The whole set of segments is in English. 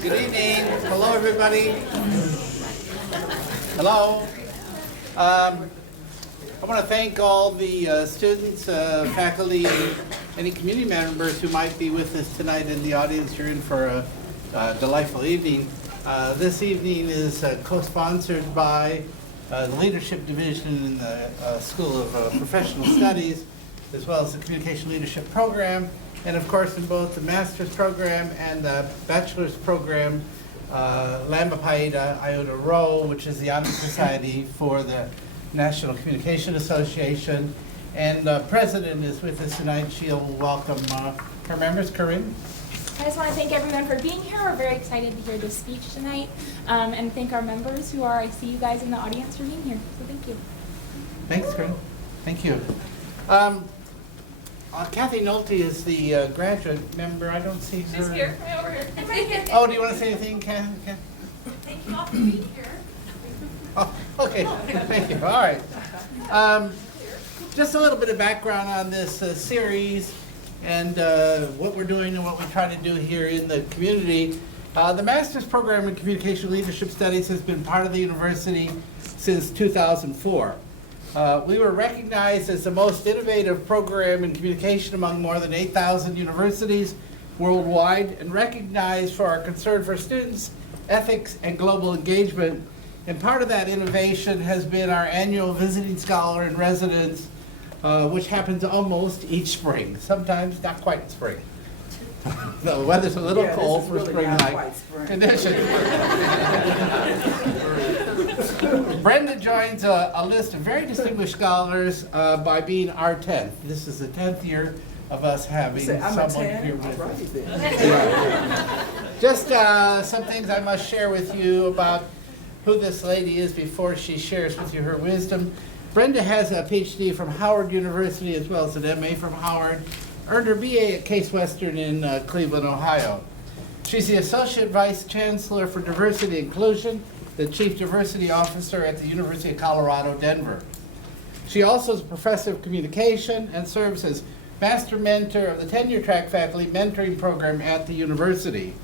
Good evening. Hello, everybody. Hello. I want to thank all the students, faculty, and any community members who might be with us tonight in the audience. You're in for a delightful evening. This evening is co-sponsored by the Leadership Division in the School of Professional Studies, as well as the Communication Leadership Program, and of course in both the Master's Program and the Bachelor's Program, Lambda Pi Eta Iota Rho, which is the Honor Society for the National Communication Association. And the President is with us tonight. She'll welcome her members. Corinne? I just want to thank everyone for being here. We're very excited to hear this speech tonight, and thank our members who are, I see you guys in the audience for being here, so thank you. Thanks, Corinne. Thank you. Kathy Nolte is the graduate member. I don't see her. She's here, right over here. I'm right here. Oh, do you want to say anything, Kathy? Thank you all for being here. Oh, okay, thank you. All right. Just a little bit of background on this series and what we're doing and what we try to do here in the community. The Master's Program in Communication Leadership Studies has been part of the university since 2004. We were recognized as the most innovative program in communication among more than 8,000 universities worldwide, and recognized for our concern for students, ethics, and global engagement. And part of that innovation has been our annual Visiting Scholar in Residence, which happens almost each spring, sometimes not quite spring. The weather's a little cold for really spring-like conditions. Brenda joins a list of very distinguished scholars by being our 10th. This is the 10th year of us having someone here with us. Just some things I must share with you about who this lady is before she shares with you her wisdom. Brenda has a PhD from Howard University as well as an MA from Howard. Earned her BA at Case Western in Cleveland, Ohio. She's the Associate Vice Chancellor for Diversity Inclusion, the Chief Diversity Officer at the University of Colorado, Denver. She also is a Professor of Communication and serves as Master Mentor of the Tenure Track Faculty Mentoring Program at the university.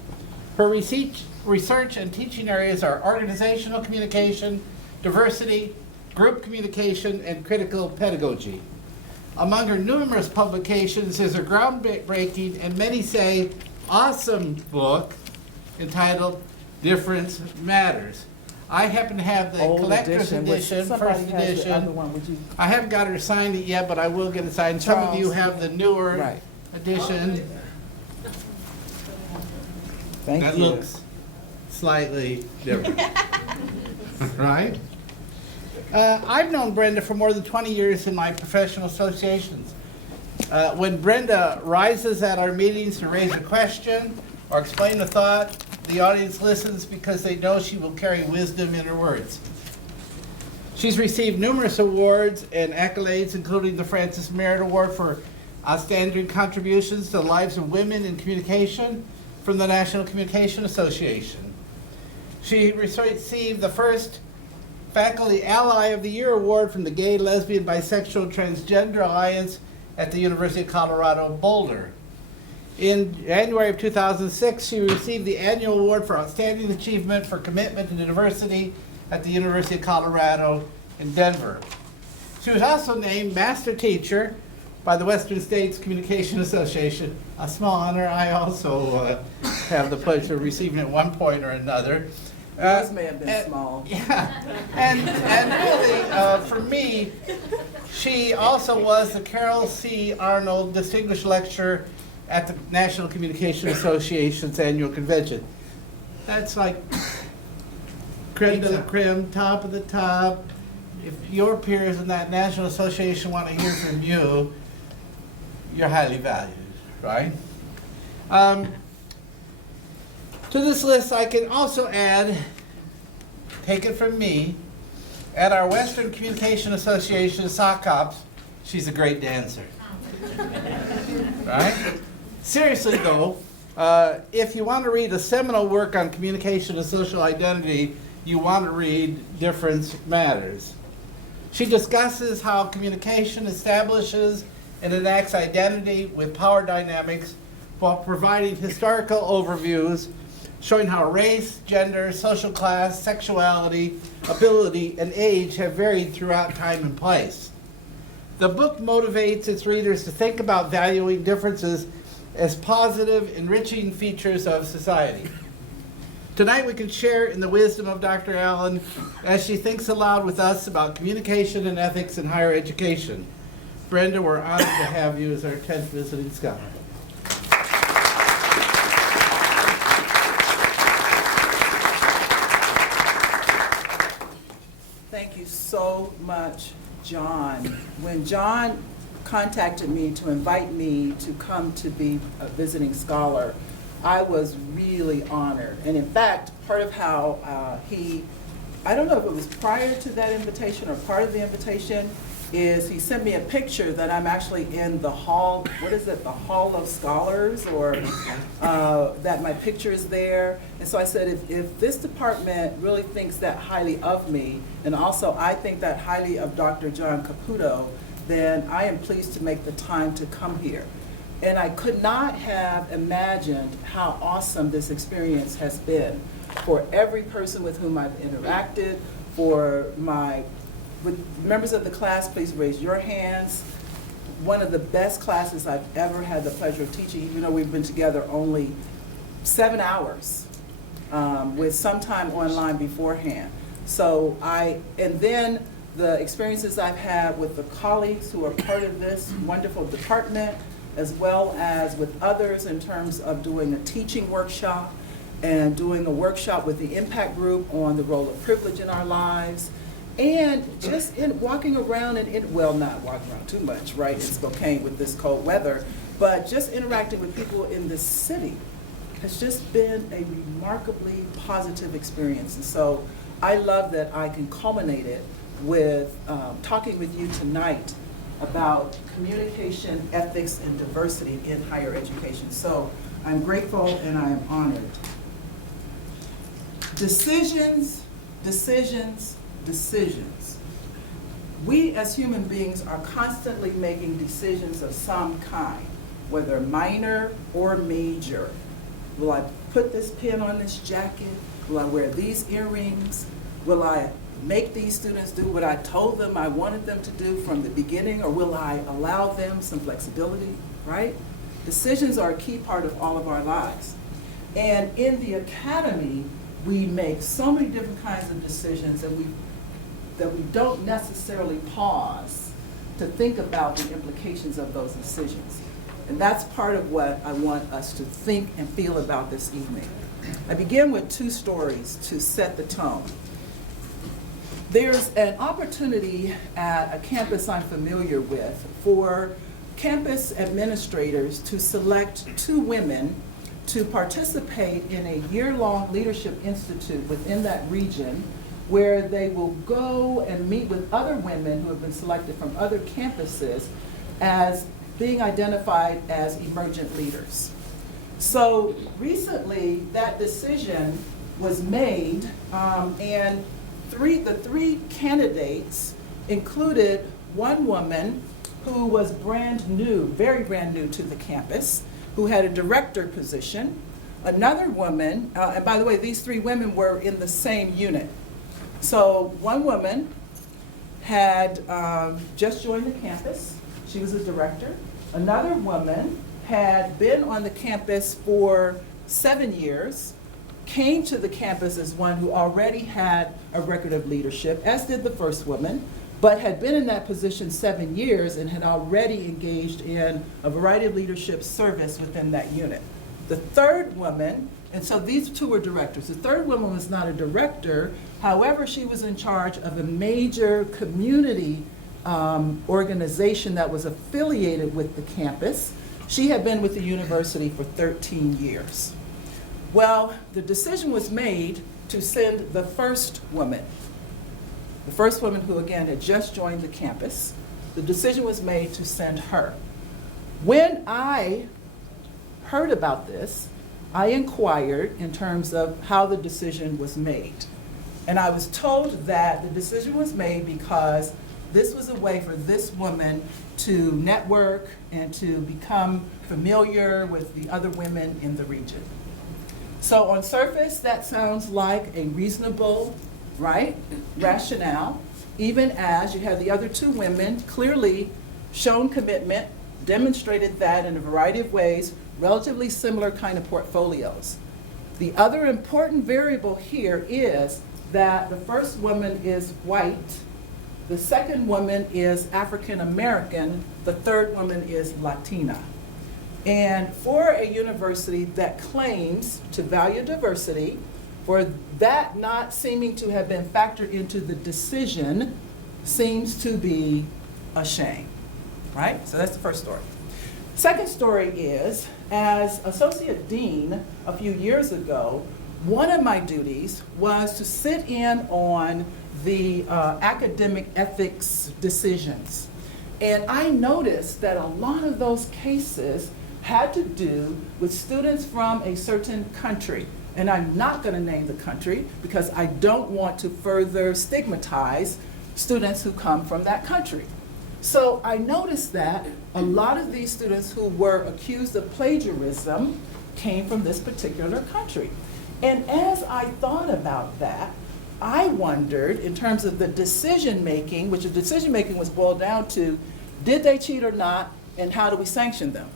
Her research and teaching areas are organizational communication, diversity, group communication, and critical pedagogy. Among her numerous publications is a groundbreaking and many say awesome book entitled Difference Matters. I happen to have the collector's edition, first edition. I haven't got her signed it yet, but I will get it signed. Some of you have the newer edition. That looks slightly different, right? I've known Brenda for more than 20 years in my professional associations. When Brenda rises at our meetings to raise a question or explain a thought, the audience listens because they know she will carry wisdom in her words. She's received numerous awards and accolades, including the Francis Merritt Award for Outstanding Contributions to the Lives of Women in Communication from the National Communication Association. She received the first Faculty Ally of the Year Award from the Gay, Lesbian, Bisexual, Transgender Alliance at the University of Colorado, Boulder. In January of 2006, she received the annual award for Outstanding Achievement for Commitment to Diversity at the University of Colorado in Denver. She was also named Master Teacher by the Western States Communication Association, a small honor I also have the pleasure of receiving at one point or another. Yours may have been small. Yeah, and really, for me, she also was the Carol C. Arnold Distinguished Lecturer at the National Communication Association's annual convention. That's like creme de la creme, top of the top. If your peers in that National Association want to hear from you, you're highly valued, right? To this list, I can also add, take it from me, at our Western Communication Association sock hops, she's a great dancer. Right? Seriously though, if you want to read a seminal work on communication and social identity, you want to read Difference Matters. She discusses how communication establishes and enacts identity with power dynamics while providing historical overviews showing how race, gender, social class, sexuality, ability, and age have varied throughout time and place. The book motivates its readers to think about valuing differences as positive, enriching features of society. Tonight we can share in the wisdom of Dr. Allen as she thinks aloud with us about communication and ethics in higher education. Brenda, we're honored to have you as our 10th visiting scholar. Thank you so much, John. When John contacted me to invite me to come to be a visiting scholar, I was really honored. And in fact, part of how I don't know if it was prior to that invitation or part of the invitation, is he sent me a picture that I'm actually in the hall, what is it, the Hall of Scholars, or that my picture is there. And so I said, if this department really thinks that highly of me, and also I think that highly of Dr. John Caputo, then I am pleased to make the time to come here. And I could not have imagined how awesome this experience has been for every person with whom I've interacted, for with members of the class, please raise your hands. One of the best classes I've ever had the pleasure of teaching, even though we've been together only 7 hours, with some time online beforehand. So and then the experiences I've had with the colleagues who are part of this wonderful department, as well as with others in terms of doing a teaching workshop and doing a workshop with the impact group on the role of privilege in our lives. And just in walking around well, not walking around too much, right, in Spokane with this cold weather, but just interacting with people in this city has just been a remarkably positive experience. And so I love that I can culminate it with talking with you tonight about communication, ethics, and diversity in higher education. So I'm grateful and I am honored. Decisions, decisions, decisions. We as human beings are constantly making decisions of some kind, whether minor or major. Will I put this pin on this jacket? Will I wear these earrings? Will I make these students do what I told them I wanted them to do from the beginning, or will I allow them some flexibility, right? Decisions are a key part of all of our lives. And in the academy, we make so many different kinds of decisions that we don't necessarily pause to think about the implications of those decisions. And that's part of what I want us to think and feel about this evening. I begin with 2 stories to set the tone. There's an opportunity at a campus I'm familiar with for campus administrators to select 2 women to participate in a year-long leadership institute within that region, where they will go and meet with other women who have been selected from other campuses as being identified as emergent leaders. So recently that decision was made, and the 3 candidates included one woman who was brand new, very brand new to the campus, who had a director position, another woman, and by the way, these 3 women were in the same unit. So one woman had just joined the campus. She was a director. Another woman had been on the campus for 7 years, came to the campus as one who already had a record of leadership, as did the first woman, but had been in that position 7 years and had already engaged in a variety of leadership service within that unit. The third woman, and so these 2 were directors. The third woman was not a director. However, she was in charge of a major community organization that was affiliated with the campus. She had been with the university for 13 years. Well, the decision was made to send the first woman who again had just joined the campus. The decision was made to send her. When I heard about this, I inquired in terms of how the decision was made. And I was told that the decision was made because this was a way for this woman to network and to become familiar with the other women in the region. So on surface, that sounds like a reasonable, right, rationale, even as you have the other two women clearly shown commitment, demonstrated that in a variety of ways, relatively similar kind of portfolios. The other important variable here is that the first woman is white, the second woman is African American, the third woman is Latina. And for a university that claims to value diversity, for that not seeming to have been factored into the decision seems to be a shame, right? So that's the first story. Second story is, as associate dean a few years ago, one of my duties was to sit in on the academic ethics decisions. And I noticed that a lot of those cases had to do with students from a certain country. And I'm not going to name the country because I don't want to further stigmatize students who come from that country. So I noticed that a lot of these students who were accused of plagiarism came from this particular country. And as I thought about that, I wondered, in terms of the decision-making, which the decision-making was boiled down to, did they cheat or not, and how do we sanction them?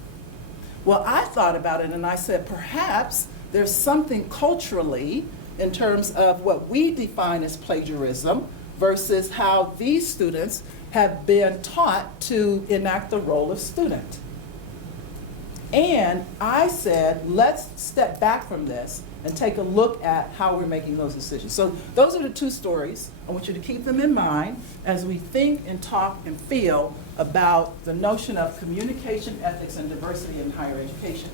Well, I thought about it and I said, perhaps there's something culturally in terms of what we define as plagiarism versus how these students have been taught to enact the role of student. And I said, let's step back from this and take a look at how we're making those decisions. So those are the two stories. I want you to keep them in mind as we think and talk and feel about the notion of communication, ethics, and diversity in higher education.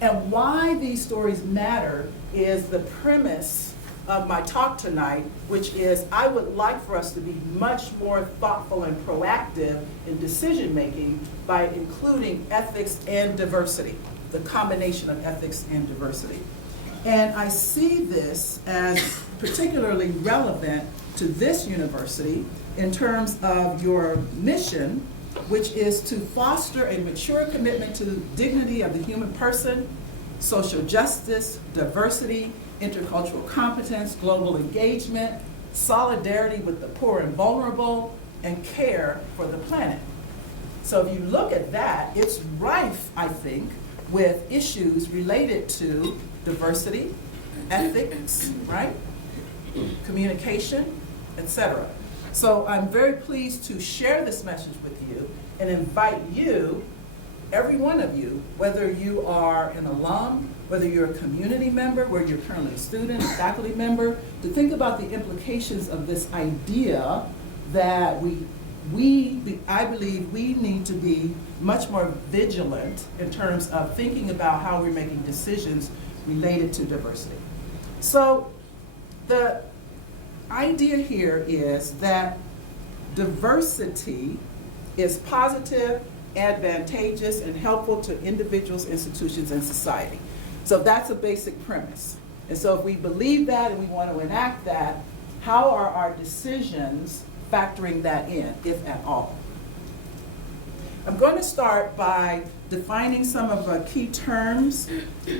And why these stories matter is the premise of my talk tonight, which is I would like for us to be much more thoughtful and proactive in decision-making by including ethics and diversity, the combination of ethics and diversity. And I see this as particularly relevant to this university in terms of your mission, which is to foster a mature commitment to the dignity of the human person, social justice, diversity, intercultural competence, global engagement, solidarity with the poor and vulnerable, and care for the planet. So if you look at that, it's rife, I think, with issues related to diversity, ethics, right? Communication, etc. So I'm very pleased to share this message with you and invite you, every one of you, whether you are an alum, whether you're a community member, whether you're currently a student, a faculty member, to think about the implications of this idea that I believe we need to be much more vigilant in terms of thinking about how we're making decisions related to diversity. So the idea here is that diversity is positive, advantageous, and helpful to individuals, institutions, and society. So that's a basic premise. And so if we believe that and we want to enact that, how are our decisions factoring that in, if at all? I'm going to start by defining some of the key terms,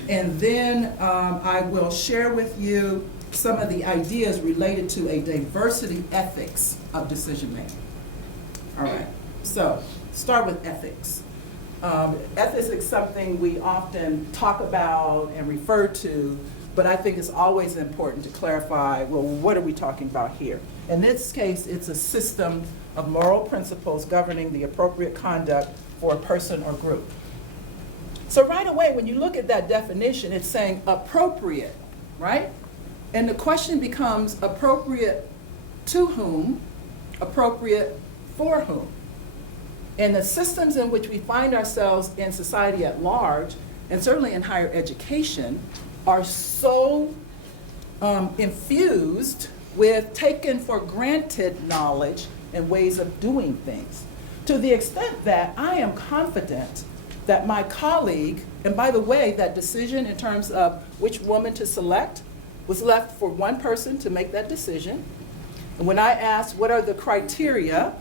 and then I will share with you some of the ideas related to a diversity ethics of decision making. All right, so start with ethics. Ethics is something we often talk about and refer to, but I think it's always important to clarify, well, what are we talking about here? In this case, it's a system of moral principles governing the appropriate conduct for a person or group. So right away, when you look at that definition, it's saying appropriate, right? And the question becomes appropriate to whom, appropriate for whom. And the systems in which we find ourselves in society at large, and certainly in higher education, are so infused with taken for granted knowledge and ways of doing things. To the extent that I am confident that my colleague, and by the way, that decision in terms of which woman to select was left for one person to make that decision. And when I asked what are the criteria,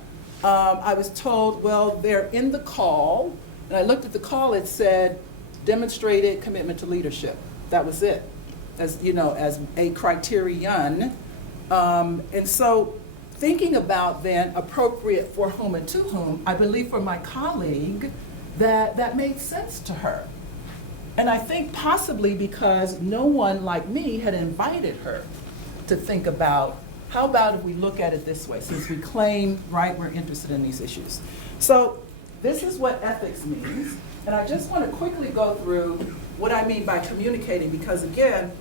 I was told, well, they're in the call. And I looked at the call, it said, demonstrated commitment to leadership. That was it. as you know, as a criterion. And so thinking about then appropriate for whom and to whom, I believe for my colleague that made sense to her. And I think possibly because no one like me had invited her to think about, how about if we look at it this way, since we claim, right, we're interested in these issues. So this is what ethics means. And I just want to quickly go through what I mean by communicating, because again,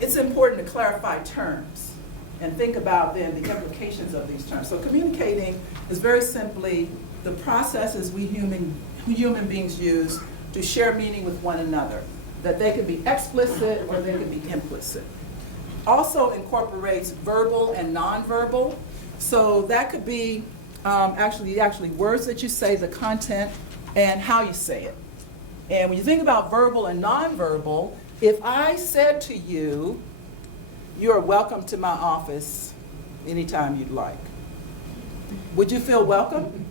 it's important to clarify terms and think about then the implications of these terms. So communicating is very simply the processes we human beings use to share meaning with one another, that they can be explicit or they can be implicit. Also incorporates verbal and nonverbal. So that could be actually words that you say, the content, and how you say it. And when you think about verbal and nonverbal, if I said to you, "You're welcome to my office anytime you'd like," would you feel welcome?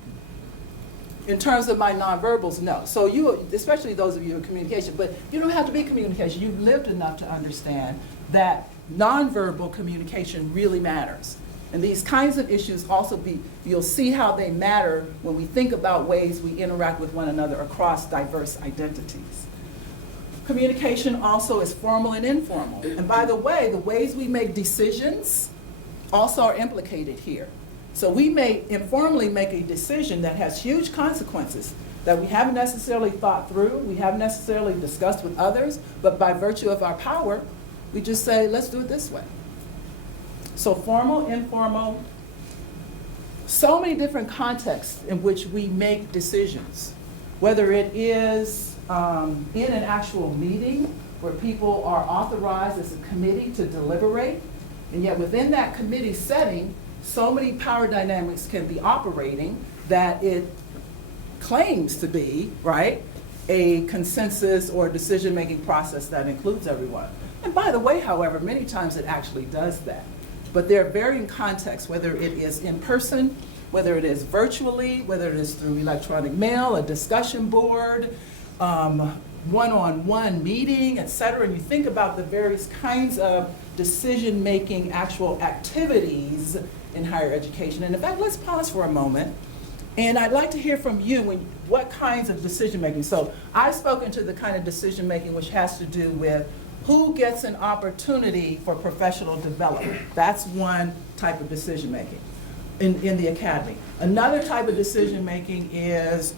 In terms of my nonverbals, no. So you, especially those of you in communication, but you don't have to be communication. You've lived enough to understand that nonverbal communication really matters. And these kinds of issues also you'll see how they matter when we think about ways we interact with one another across diverse identities. Communication also is formal and informal. And by the way, the ways we make decisions also are implicated here. So we may informally make a decision that has huge consequences that we haven't necessarily thought through, we haven't necessarily discussed with others, but by virtue of our power, we just say, let's do it this way. So formal, informal, so many different contexts in which we make decisions, whether it is in an actual meeting where people are authorized as a committee to deliberate, and yet within that committee setting, so many power dynamics can be operating that it claims to be, right, a consensus or decision-making process that includes everyone. And by the way, however, many times it actually does that. But there are varying contexts, whether it is in person, whether it is virtually, whether it is through electronic mail, a discussion board, one-on-one meeting, et cetera. And you think about the various kinds of decision-making actual activities in higher education. And in fact, let's pause for a moment. And I'd like to hear from you what kinds of decision-making. So I've spoken to the kind of decision-making which has to do with who gets an opportunity for professional development. That's one type of decision-making in the academy. Another type of decision-making is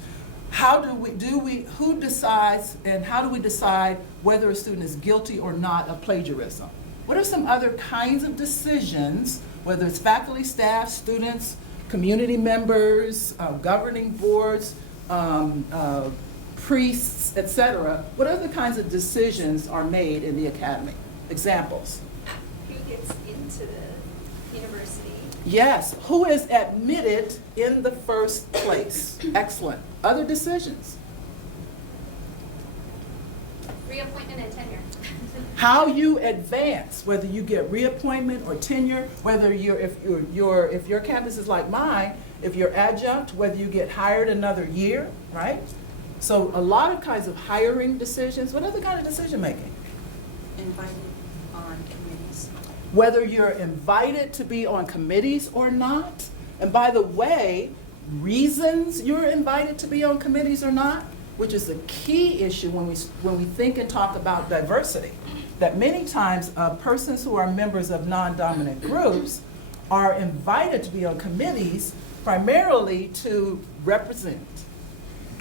who decides and how do we decide whether a student is guilty or not of plagiarism? What are some other kinds of decisions, whether it's faculty, staff, students, community members, governing boards, priests, et cetera, what other kinds of decisions are made in the academy? Examples. Who gets into the university? Yes, who is admitted in the first place? Excellent. Other decisions. Reappointment and tenure. How you advance, whether you get reappointment or tenure, whether if your campus is like mine, if you're adjunct, whether you get hired another year, right? So a lot of kinds of hiring decisions. What other kind of decision making? Invited on committees. Whether you're invited to be on committees or not. And by the way, reasons you're invited to be on committees or not, which is a key issue when we think and talk about diversity. That many times persons who are members of non-dominant groups are invited to be on committees primarily to represent,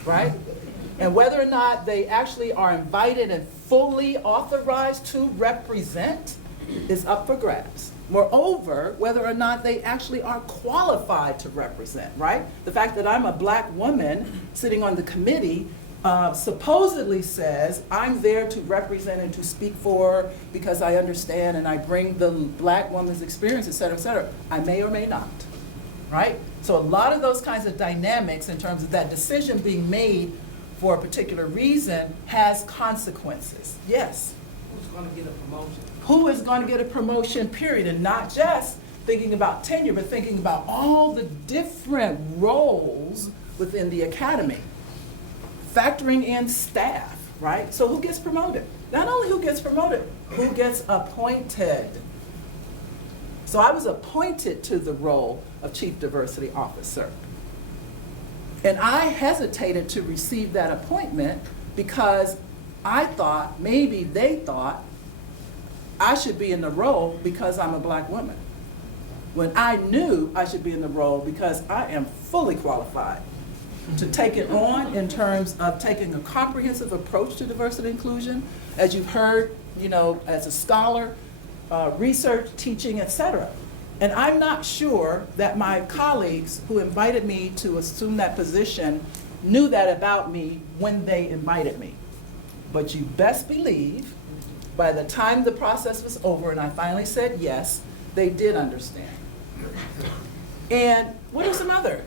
right? And whether or not they actually are invited and fully authorized to represent is up for grabs. Moreover, whether or not they actually are qualified to represent, right? The fact that I'm a black woman sitting on the committee supposedly says I'm there to represent and to speak for because I understand and I bring the black woman's experience, et cetera, et cetera. I may or may not, right? So a lot of those kinds of dynamics in terms of that decision being made for a particular reason has consequences. Yes? Who's going to get a promotion? Who is going to get a promotion, period, and not just thinking about tenure, but thinking about all the different roles within the academy. Factoring in staff, right? So who gets promoted? Not only who gets promoted, who gets appointed. So I was appointed to the role of Chief Diversity Officer. And I hesitated to receive that appointment because I thought, maybe they thought, I should be in the role because I'm a black woman. When I knew I should be in the role because I am fully qualified to take it on in terms of taking a comprehensive approach to diversity and inclusion, as you've heard, as a scholar, research, teaching, etc. And I'm not sure that my colleagues who invited me to assume that position knew that about me when they invited me. But you best believe, by the time the process was over and I finally said yes, they did understand. And what are some other?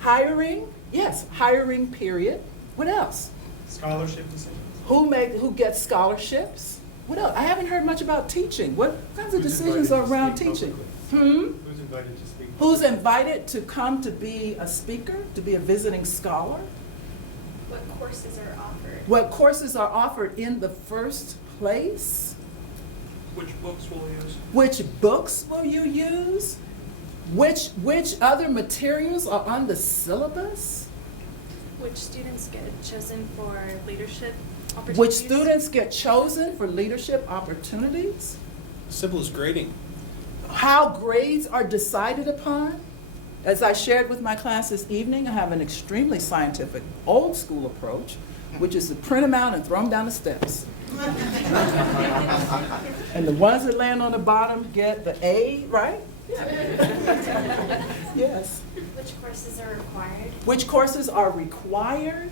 Hiring, yes, hiring period. What else? Scholarship decisions. Who gets scholarships? What else? I haven't heard much about teaching. What kinds of decisions are around teaching? Who's invited to speak? Who's invited to come to be a speaker, to be a visiting scholar? What courses are offered? What courses are offered in the first place? Which books will we use? Which books will you use? Which other materials are on the syllabus? Which students get chosen for leadership opportunities? Which students get chosen for leadership opportunities? Simple as grading. How grades are decided upon? As I shared with my class this evening, I have an extremely scientific, old school approach, which is to print them out and throw them down the steps. And the ones that land on the bottom get the A, right? Yes. Which courses are required? Which courses are required?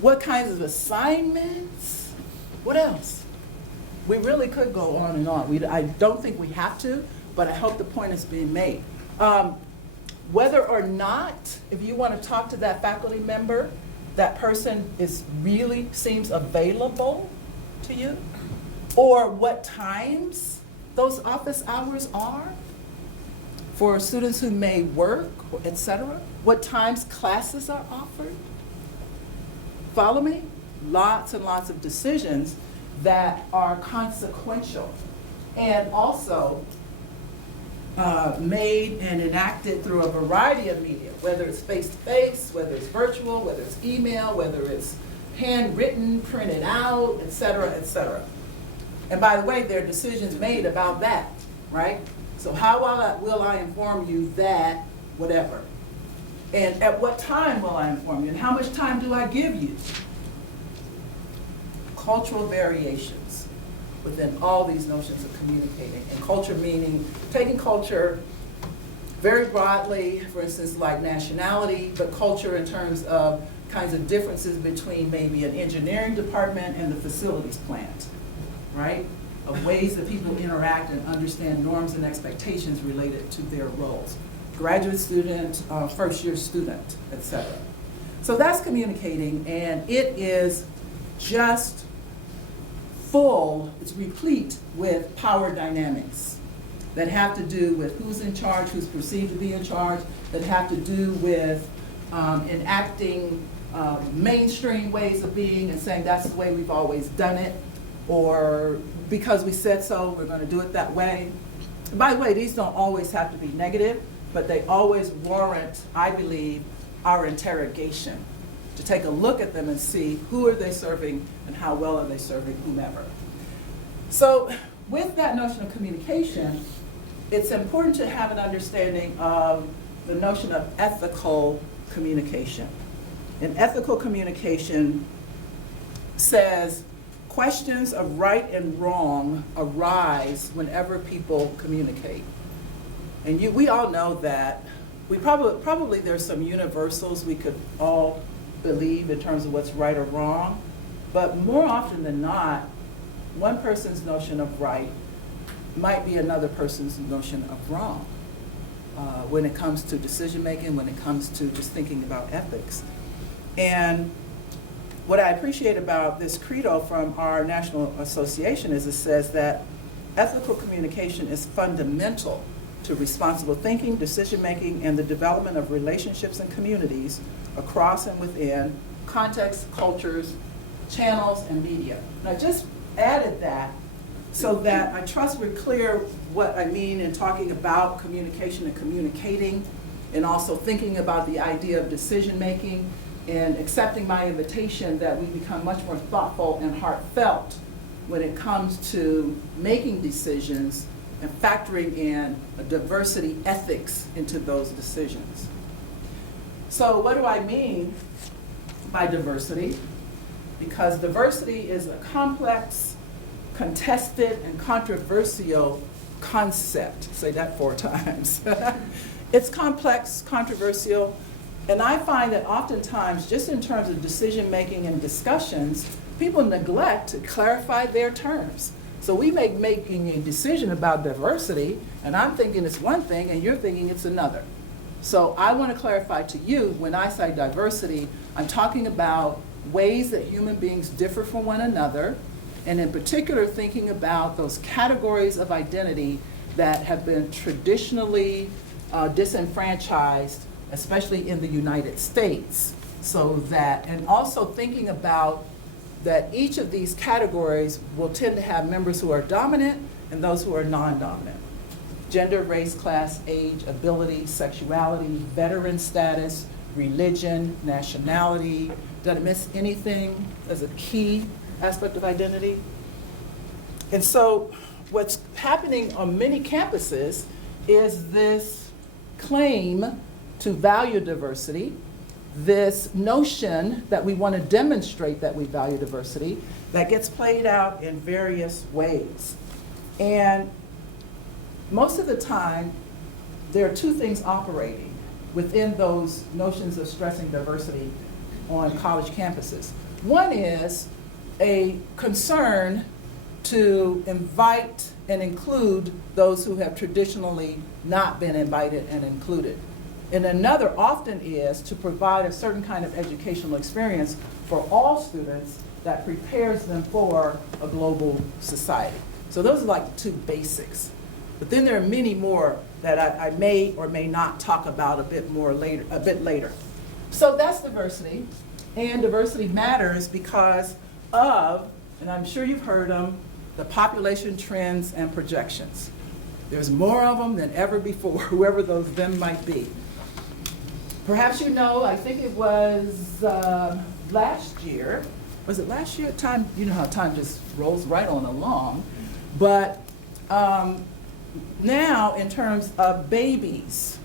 What kinds of assignments? What else? We really could go on and on. I don't think we have to, but I hope the point is being made. Whether or not, if you want to talk to that faculty member, that person really seems available to you, or what times those office hours are for students who may work, etc. What times classes are offered. Follow me? Lots and lots of decisions that are consequential and also made and enacted through a variety of media, whether it's face-to-face, whether it's virtual, whether it's email, whether it's handwritten, printed out, etc., etc. And by the way, there are decisions made about that, right? So how will I inform you that whatever? And at what time will I inform you? And how much time do I give you? Cultural variations within all these notions of communicating. And culture meaning taking culture very broadly, for instance, like nationality, but culture in terms of kinds of differences between maybe an engineering department and the facilities plant, right? Of ways that people interact and understand norms and expectations related to their roles. Graduate student, first year student, etc. So that's communicating, and it is just full, it's replete with power dynamics that have to do with who's in charge, who's perceived to be in charge, that have to do with enacting mainstream ways of being and saying that's the way we've always done it, or because we said so, we're going to do it that way. And by the way, these don't always have to be negative, but they always warrant, I believe, our interrogation, to take a look at them and see who are they serving and how well are they serving whomever. So with that notion of communication, it's important to have an understanding of the notion of ethical communication. And ethical communication says questions of right and wrong arise whenever people communicate. And we all know that. We probably there's some universals we could all believe in terms of what's right or wrong, but more often than not, one person's notion of right might be another person's notion of wrong when it comes to decision making, when it comes to just thinking about ethics. And what I appreciate about this credo from our national association is it says that ethical communication is fundamental to responsible thinking, decision making, and the development of relationships and communities across and within contexts, cultures, channels, and media. And I just added that so that I trust we're clear what I mean in talking about communication and communicating, and also thinking about the idea of decision-making and accepting my invitation that we become much more thoughtful and heartfelt when it comes to making decisions and factoring in a diversity ethics into those decisions. So what do I mean by diversity? Because diversity is a complex, contested, and controversial concept. Say that 4 times. It's complex, controversial, and I find that oftentimes, just in terms of decision-making and discussions, people neglect to clarify their terms. So we may making a decision about diversity, and I'm thinking it's one thing, and you're thinking it's another. So I want to clarify to you, when I say diversity, I'm talking about ways that human beings differ from one another, and in particular thinking about those categories of identity that have been traditionally disenfranchised, especially in the United States. So that, and also thinking about that each of these categories will tend to have members who are dominant and those who are non-dominant. Gender, race, class, age, ability, sexuality, veteran status, religion, nationality. Did I miss anything as a key aspect of identity? And so what's happening on many campuses is this claim to value diversity, this notion that we want to demonstrate that we value diversity, that gets played out in various ways. And most of the time, there are 2 things operating within those notions of stressing diversity on college campuses. One is a concern to invite and include those who have traditionally not been invited and included. And another often is to provide a certain kind of educational experience for all students that prepares them for a global society. So those are like 2 basics. But then there are many more that I may or may not talk about a bit later. So that's diversity, and diversity matters because of, and I'm sure you've heard them, the population trends and projections. There's more of them than ever before, whoever those them might be. Perhaps you know, I think it was last year. Was it last year? Time, you know how time just rolls right on along. But now, in terms of babies,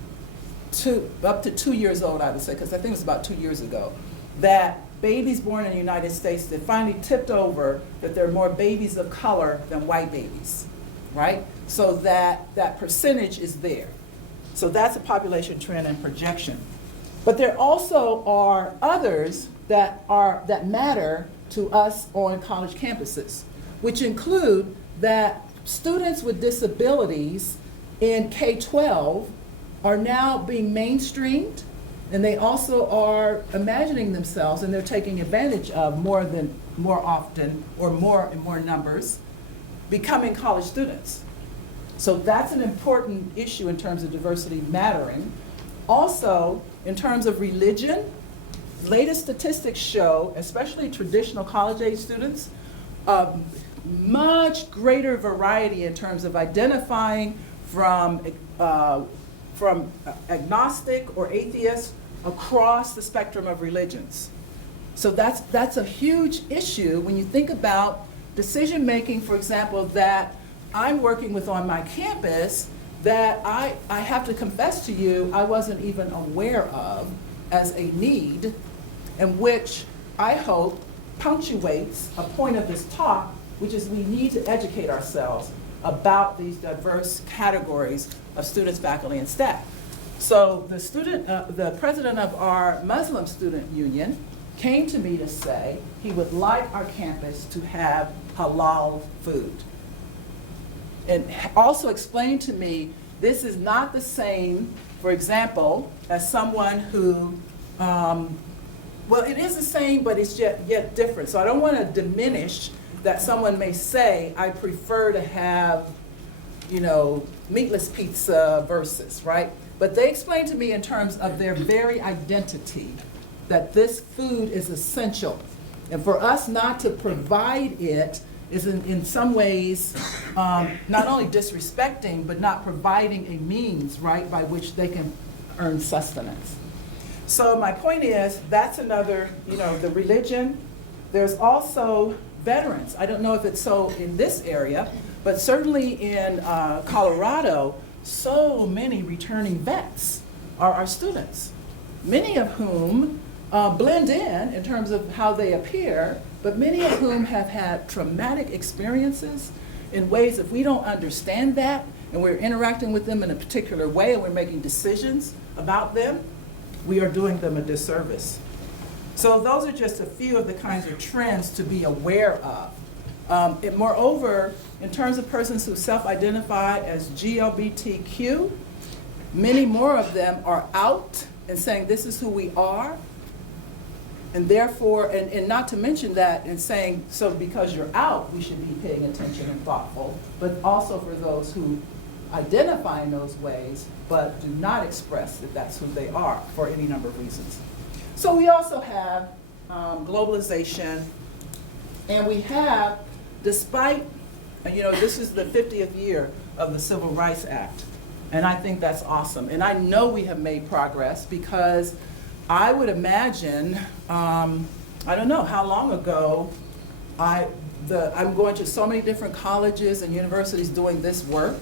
up to 2 years old, I would say, because I think it was about 2 years ago, that babies born in the United States, that finally tipped over that there are more babies of color than white babies, right? So that percentage is there. So that's a population trend and projection. But there also are others that matter to us on college campuses, which include that students with disabilities in K-12 are now being mainstreamed, and they also are imagining themselves, and they're taking advantage of more often or more in more numbers, becoming college students. So that's an important issue in terms of diversity mattering. Also, in terms of religion, latest statistics show, especially traditional college-age students, much greater variety in terms of identifying from agnostic or atheist across the spectrum of religions. So that's a huge issue when you think about decision making, for example, that I'm working with on my campus that I have to confess to you I wasn't even aware of as a need, and which I hope punctuates a point of this talk, which is we need to educate ourselves about these diverse categories of students, faculty, and staff. So the president of our Muslim student union came to me to say he would like our campus to have halal food. And also explained to me this is not the same, for example, as someone who, well, it is the same, but it's yet different. So I don't want to diminish that someone may say, I prefer to have, meatless pizza versus, right? But they explained to me in terms of their very identity that this food is essential. And for us not to provide it is in some ways not only disrespecting, but not providing a means, right, by which they can earn sustenance. So my point is, that's another, the religion. There's also veterans. I don't know if it's so in this area, but certainly in Colorado, so many returning vets are our students, many of whom blend in terms of how they appear, but many of whom have had traumatic experiences in ways if we don't understand that and we're interacting with them in a particular way and we're making decisions about them, we are doing them a disservice. So those are just a few of the kinds of trends to be aware of. Moreover, in terms of persons who self-identify as GLBTQ, many more of them are out and saying this is who we are. And therefore, and not to mention that and saying, so because you're out, we should be paying attention and thoughtful, but also for those who identify in those ways, but do not express that that's who they are for any number of reasons. So we also have globalization, and we have, despite, this is the 50th year of the Civil Rights Act, and I think that's awesome. And I know we have made progress because I would imagine, I don't know how long ago, I'm going to so many different colleges and universities doing this work.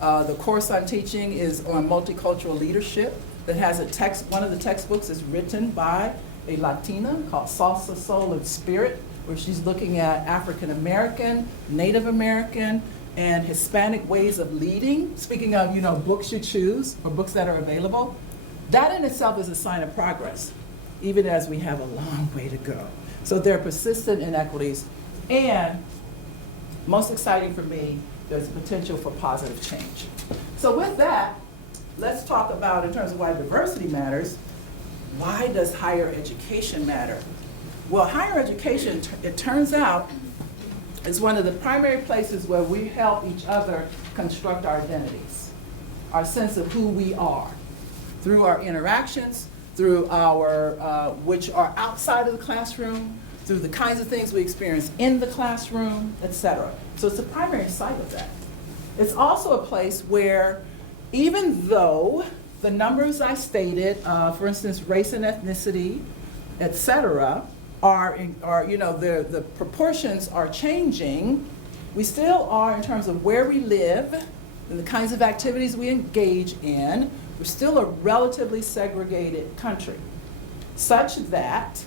The course I'm teaching is on multicultural leadership that has a text, one of the textbooks is written by a Latina called Salsa, Soul, and Spirit, where she's looking at African American, Native American, and Hispanic ways of leading. Speaking of, books you choose or books that are available. That in itself is a sign of progress, even as we have a long way to go. So there are persistent inequities, and most exciting for me, there's potential for positive change. So with that, let's talk about, in terms of why diversity matters, why does higher education matter? Well, higher education, it turns out, is one of the primary places where we help each other construct our identities, our sense of who we are, through our interactions, through our, which are outside of the classroom, through the kinds of things we experience in the classroom, etc. So it's a primary site of that. It's also a place where, even though the numbers I stated, for instance, race and ethnicity, etc., the proportions are changing, we still are, in terms of where we live and the kinds of activities we engage in, we're still a relatively segregated country, such that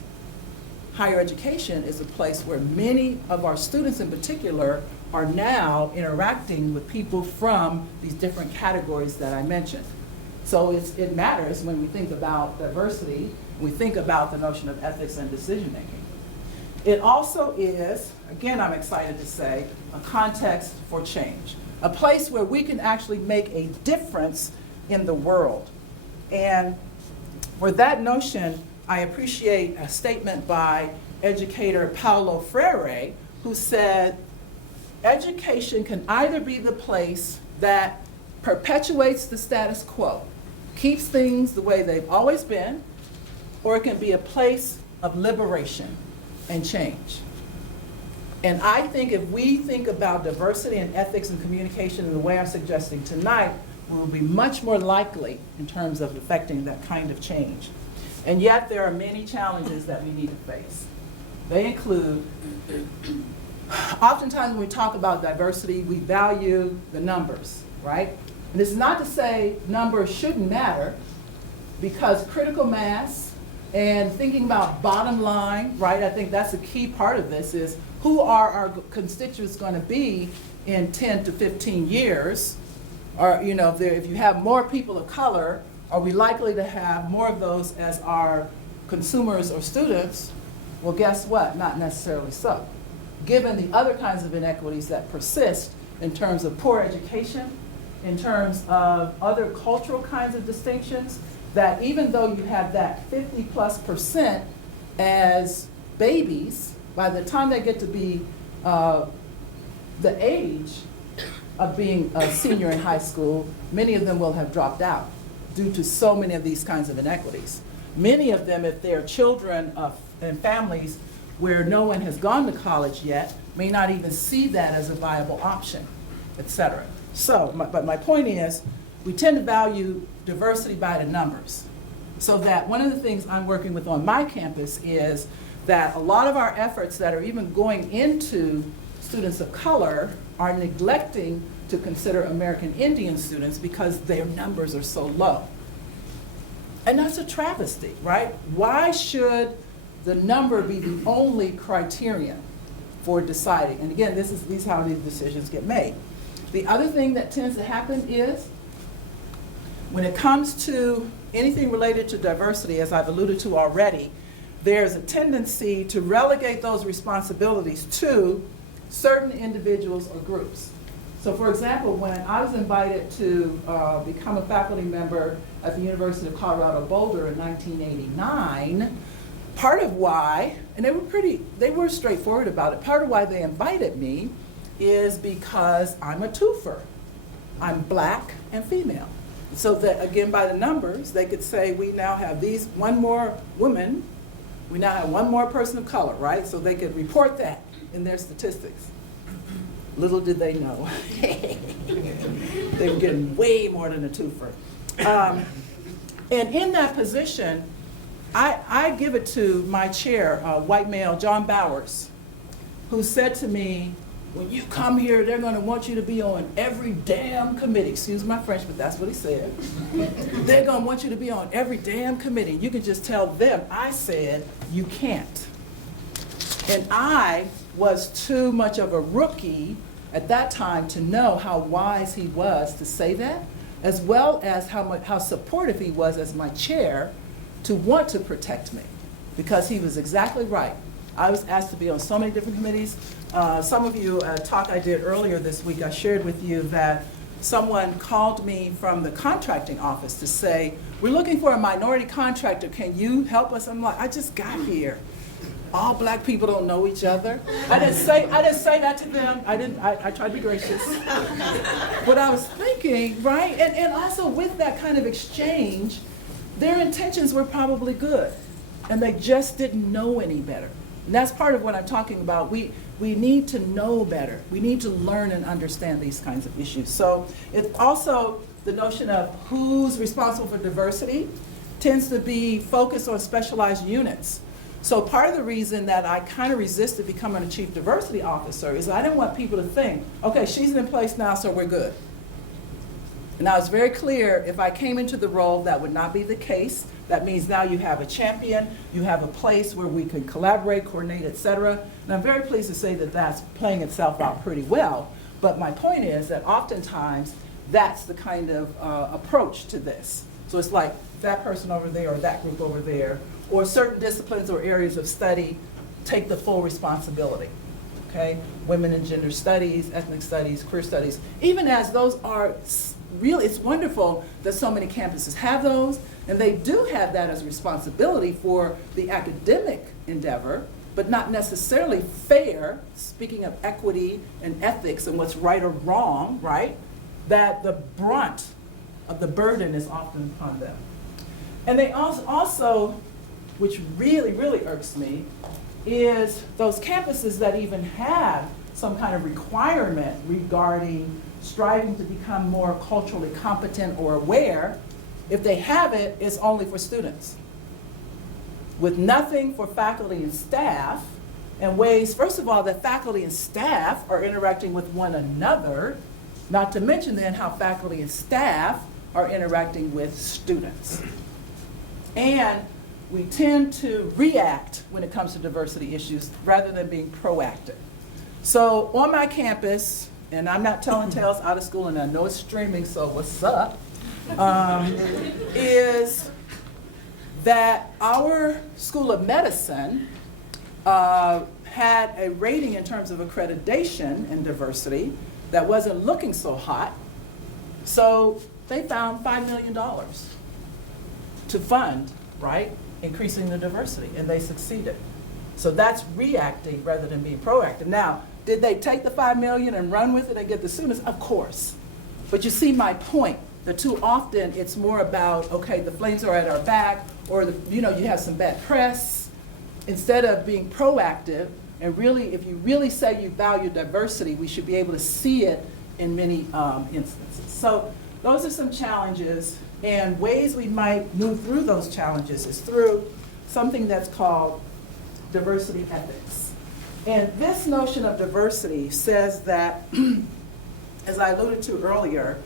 higher education is a place where many of our students in particular are now interacting with people from these different categories that I mentioned. So it matters when we think about diversity, we think about the notion of ethics and decision making. It also is, again, I'm excited to say, a context for change, a place where we can actually make a difference in the world. And for that notion, I appreciate a statement by educator Paulo Freire, who said, education can either be the place that perpetuates the status quo, keeps things the way they've always been, or it can be a place of liberation and change. And I think if we think about diversity and ethics and communication in the way I'm suggesting tonight, we will be much more likely in terms of affecting that kind of change. And yet there are many challenges that we need to face. They include, oftentimes when we talk about diversity, we value the numbers, right? And this is not to say numbers shouldn't matter, because critical mass and thinking about bottom line, right? I think that's a key part of this, is who are our constituents going to be in 10 to 15 years? Or, if you have more people of color, are we likely to have more of those as our consumers or students? Well, guess what? Not necessarily so. Given the other kinds of inequities that persist in terms of poor education, in terms of other cultural kinds of distinctions, that even though you have that 50+% as babies, by the time they get to be the age of being a senior in high school, many of them will have dropped out due to so many of these kinds of inequities. Many of them, if they're children and families where no one has gone to college yet, may not even see that as a viable option, et cetera. So, but my point is, we tend to value diversity by the numbers. So that one of the things I'm working with on my campus is that a lot of our efforts that are even going into students of color are neglecting to consider American Indian students because their numbers are so low. And that's a travesty, right? Why should the number be the only criterion for deciding? And again, this is how these decisions get made. The other thing that tends to happen is when it comes to anything related to diversity, as I've alluded to already, there's a tendency to relegate those responsibilities to certain individuals or groups. So for example, when I was invited to become a faculty member at the University of Colorado Boulder in 1989, part of why, and they were straightforward about it, part of why they invited me is because I'm a twofer. I'm black and female. So that, again, by the numbers, they could say we now have one more woman, we now have one more person of color, right? So they could report that in their statistics. Little did they know. They were getting way more than a twofer. And in that position, I give it to my chair, white male, John Bowers, who said to me, when you come here, they're going to want you to be on every damn committee. Excuse my French, but that's what he said. They're going to want you to be on every damn committee. You can just tell them, I said, you can't. And I was too much of a rookie at that time to know how wise he was to say that, as well as how supportive he was as my chair to want to protect me, because he was exactly right. I was asked to be on so many different committees. Some of you, a talk I did earlier this week, I shared with you that someone called me from the contracting office to say, we're looking for a minority contractor, can you help us? I'm like, I just got here. All black people don't know each other. I didn't say that to them. I tried to be gracious. But I was thinking, right? And also with that kind of exchange, their intentions were probably good. And they just didn't know any better. And that's part of what I'm talking about. We need to know better. We need to learn and understand these kinds of issues. So it's also the notion of who's responsible for diversity tends to be focused on specialized units. So part of the reason that I kind of resisted becoming a chief diversity officer is I didn't want people to think, okay, she's in place now, so we're good. And I was very clear, if I came into the role, that would not be the case. That means now you have a champion, you have a place where we can collaborate, coordinate, et cetera. And I'm very pleased to say that that's playing itself out pretty well. But my point is that oftentimes that's the kind of approach to this. So it's like that person over there or that group over there, or certain disciplines or areas of study take the full responsibility. Okay? Women and gender studies, ethnic studies, queer studies, even as those are really, it's wonderful that so many campuses have those, and they do have that as a responsibility for the academic endeavor, but not necessarily fair, speaking of equity and ethics and what's right or wrong, right? That the brunt of the burden is often upon them. And they also, which really, really irks me, is those campuses that even have some kind of requirement regarding striving to become more culturally competent or aware. If they have it, it's only for students, with nothing for faculty and staff, and ways, first of all, that faculty and staff are interacting with one another, not to mention then how faculty and staff are interacting with students. And we tend to react when it comes to diversity issues rather than being proactive. So on my campus, and I'm not telling tales out of school, and I know it's streaming, so what's up, is that our School of Medicine had a rating in terms of accreditation and diversity that wasn't looking so hot. So they found $5 million to fund, right, increasing the diversity, and they succeeded. So that's reacting rather than being proactive. Now, did they take the $5 million and run with it and get the students? Of course. But you see my point. that too often it's more about, okay, the flames are at our back, or you have some bad press, instead of being proactive. And really, if you really say you value diversity, we should be able to see it in many instances. So those are some challenges, and ways we might move through those challenges is through something that's called diversity ethics. And this notion of diversity says that, as I alluded to earlier,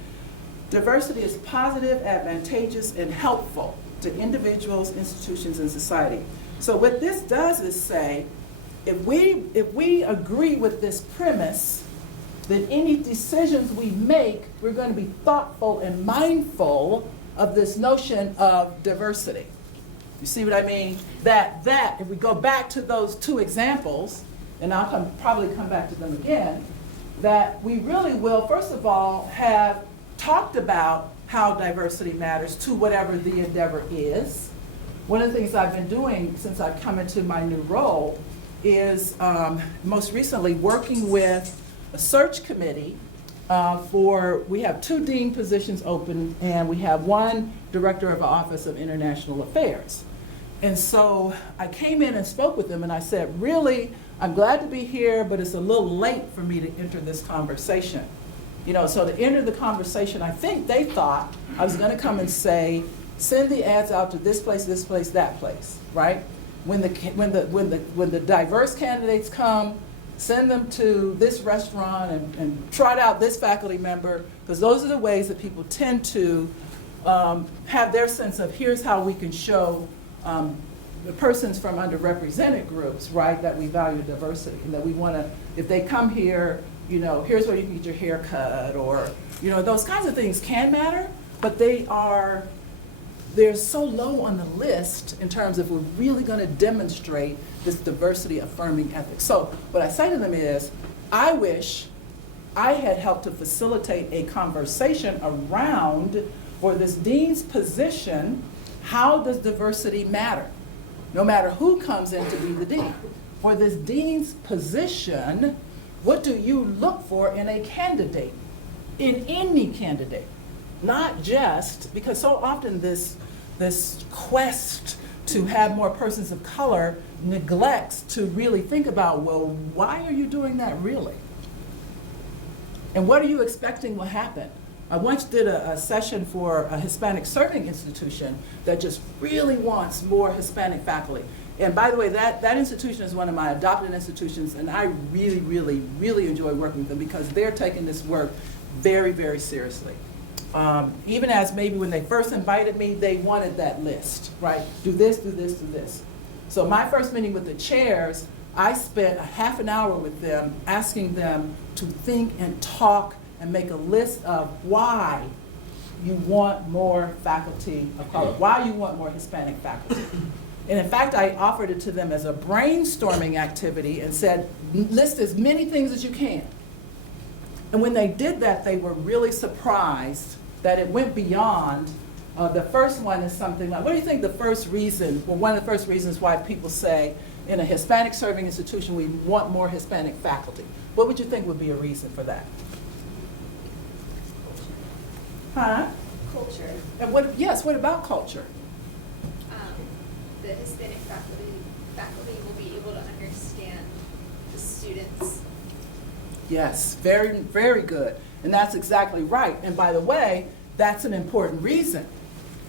diversity is positive, advantageous, and helpful to individuals, institutions, and society. So what this does is say, if we agree with this premise, that any decisions we make, we're going to be thoughtful and mindful of this notion of diversity. You see what I mean? That if we go back to those two examples, and I'll probably come back to them again, that we really will, first of all, have talked about how diversity matters to whatever the endeavor is. One of the things I've been doing since I've come into my new role is most recently working with a search committee we have 2 dean positions open, and we have 1 director of the Office of International Affairs. And so I came in and spoke with them, and I said, really, I'm glad to be here, but it's a little late for me to enter this conversation. So to enter the conversation, I think they thought I was gonna come and say, send the ads out to this place, that place, right? When the diverse candidates come, send them to this restaurant and trot out this faculty member, because those are the ways that people tend to have their sense of, here's how we can show the persons from underrepresented groups, right, that we value diversity, and that we want to, if they come here, here's where you can get your hair cut, or, those kinds of things can matter, but they're so low on the list in terms of we're really going to demonstrate this diversity affirming ethics. So what I say to them is, I wish I had helped to facilitate a conversation around, for this dean's position, how does diversity matter? No matter who comes in to be the dean. For this dean's position, what do you look for in a candidate? In any candidate. Not just, because so often this quest to have more persons of color neglects to really think about, well, why are you doing that really? And what are you expecting will happen? I once did a session for a Hispanic serving institution that just really wants more Hispanic faculty. And by the way, that institution is one of my adopted institutions, and I really, really, really enjoy working with them because they're taking this work very, very seriously. Even as maybe when they first invited me, they wanted that list, right? Do this, do this, do this. So my first meeting with the chairs, I spent a half an hour with them asking them to think and talk and make a list of why you want more faculty of color, why you want more Hispanic faculty. And in fact, I offered it to them as a brainstorming activity and said, list as many things as you can. And when they did that, they were really surprised that it went beyond. The first one is something like, what do you think the first reason, well, one of the first reasons why people say in a Hispanic serving institution we want more Hispanic faculty? What would you think would be a reason for that? Huh? Culture. And what about culture? The Hispanic faculty will be able to understand the students. Yes, very, very good. And that's exactly right. And by the way, that's an important reason.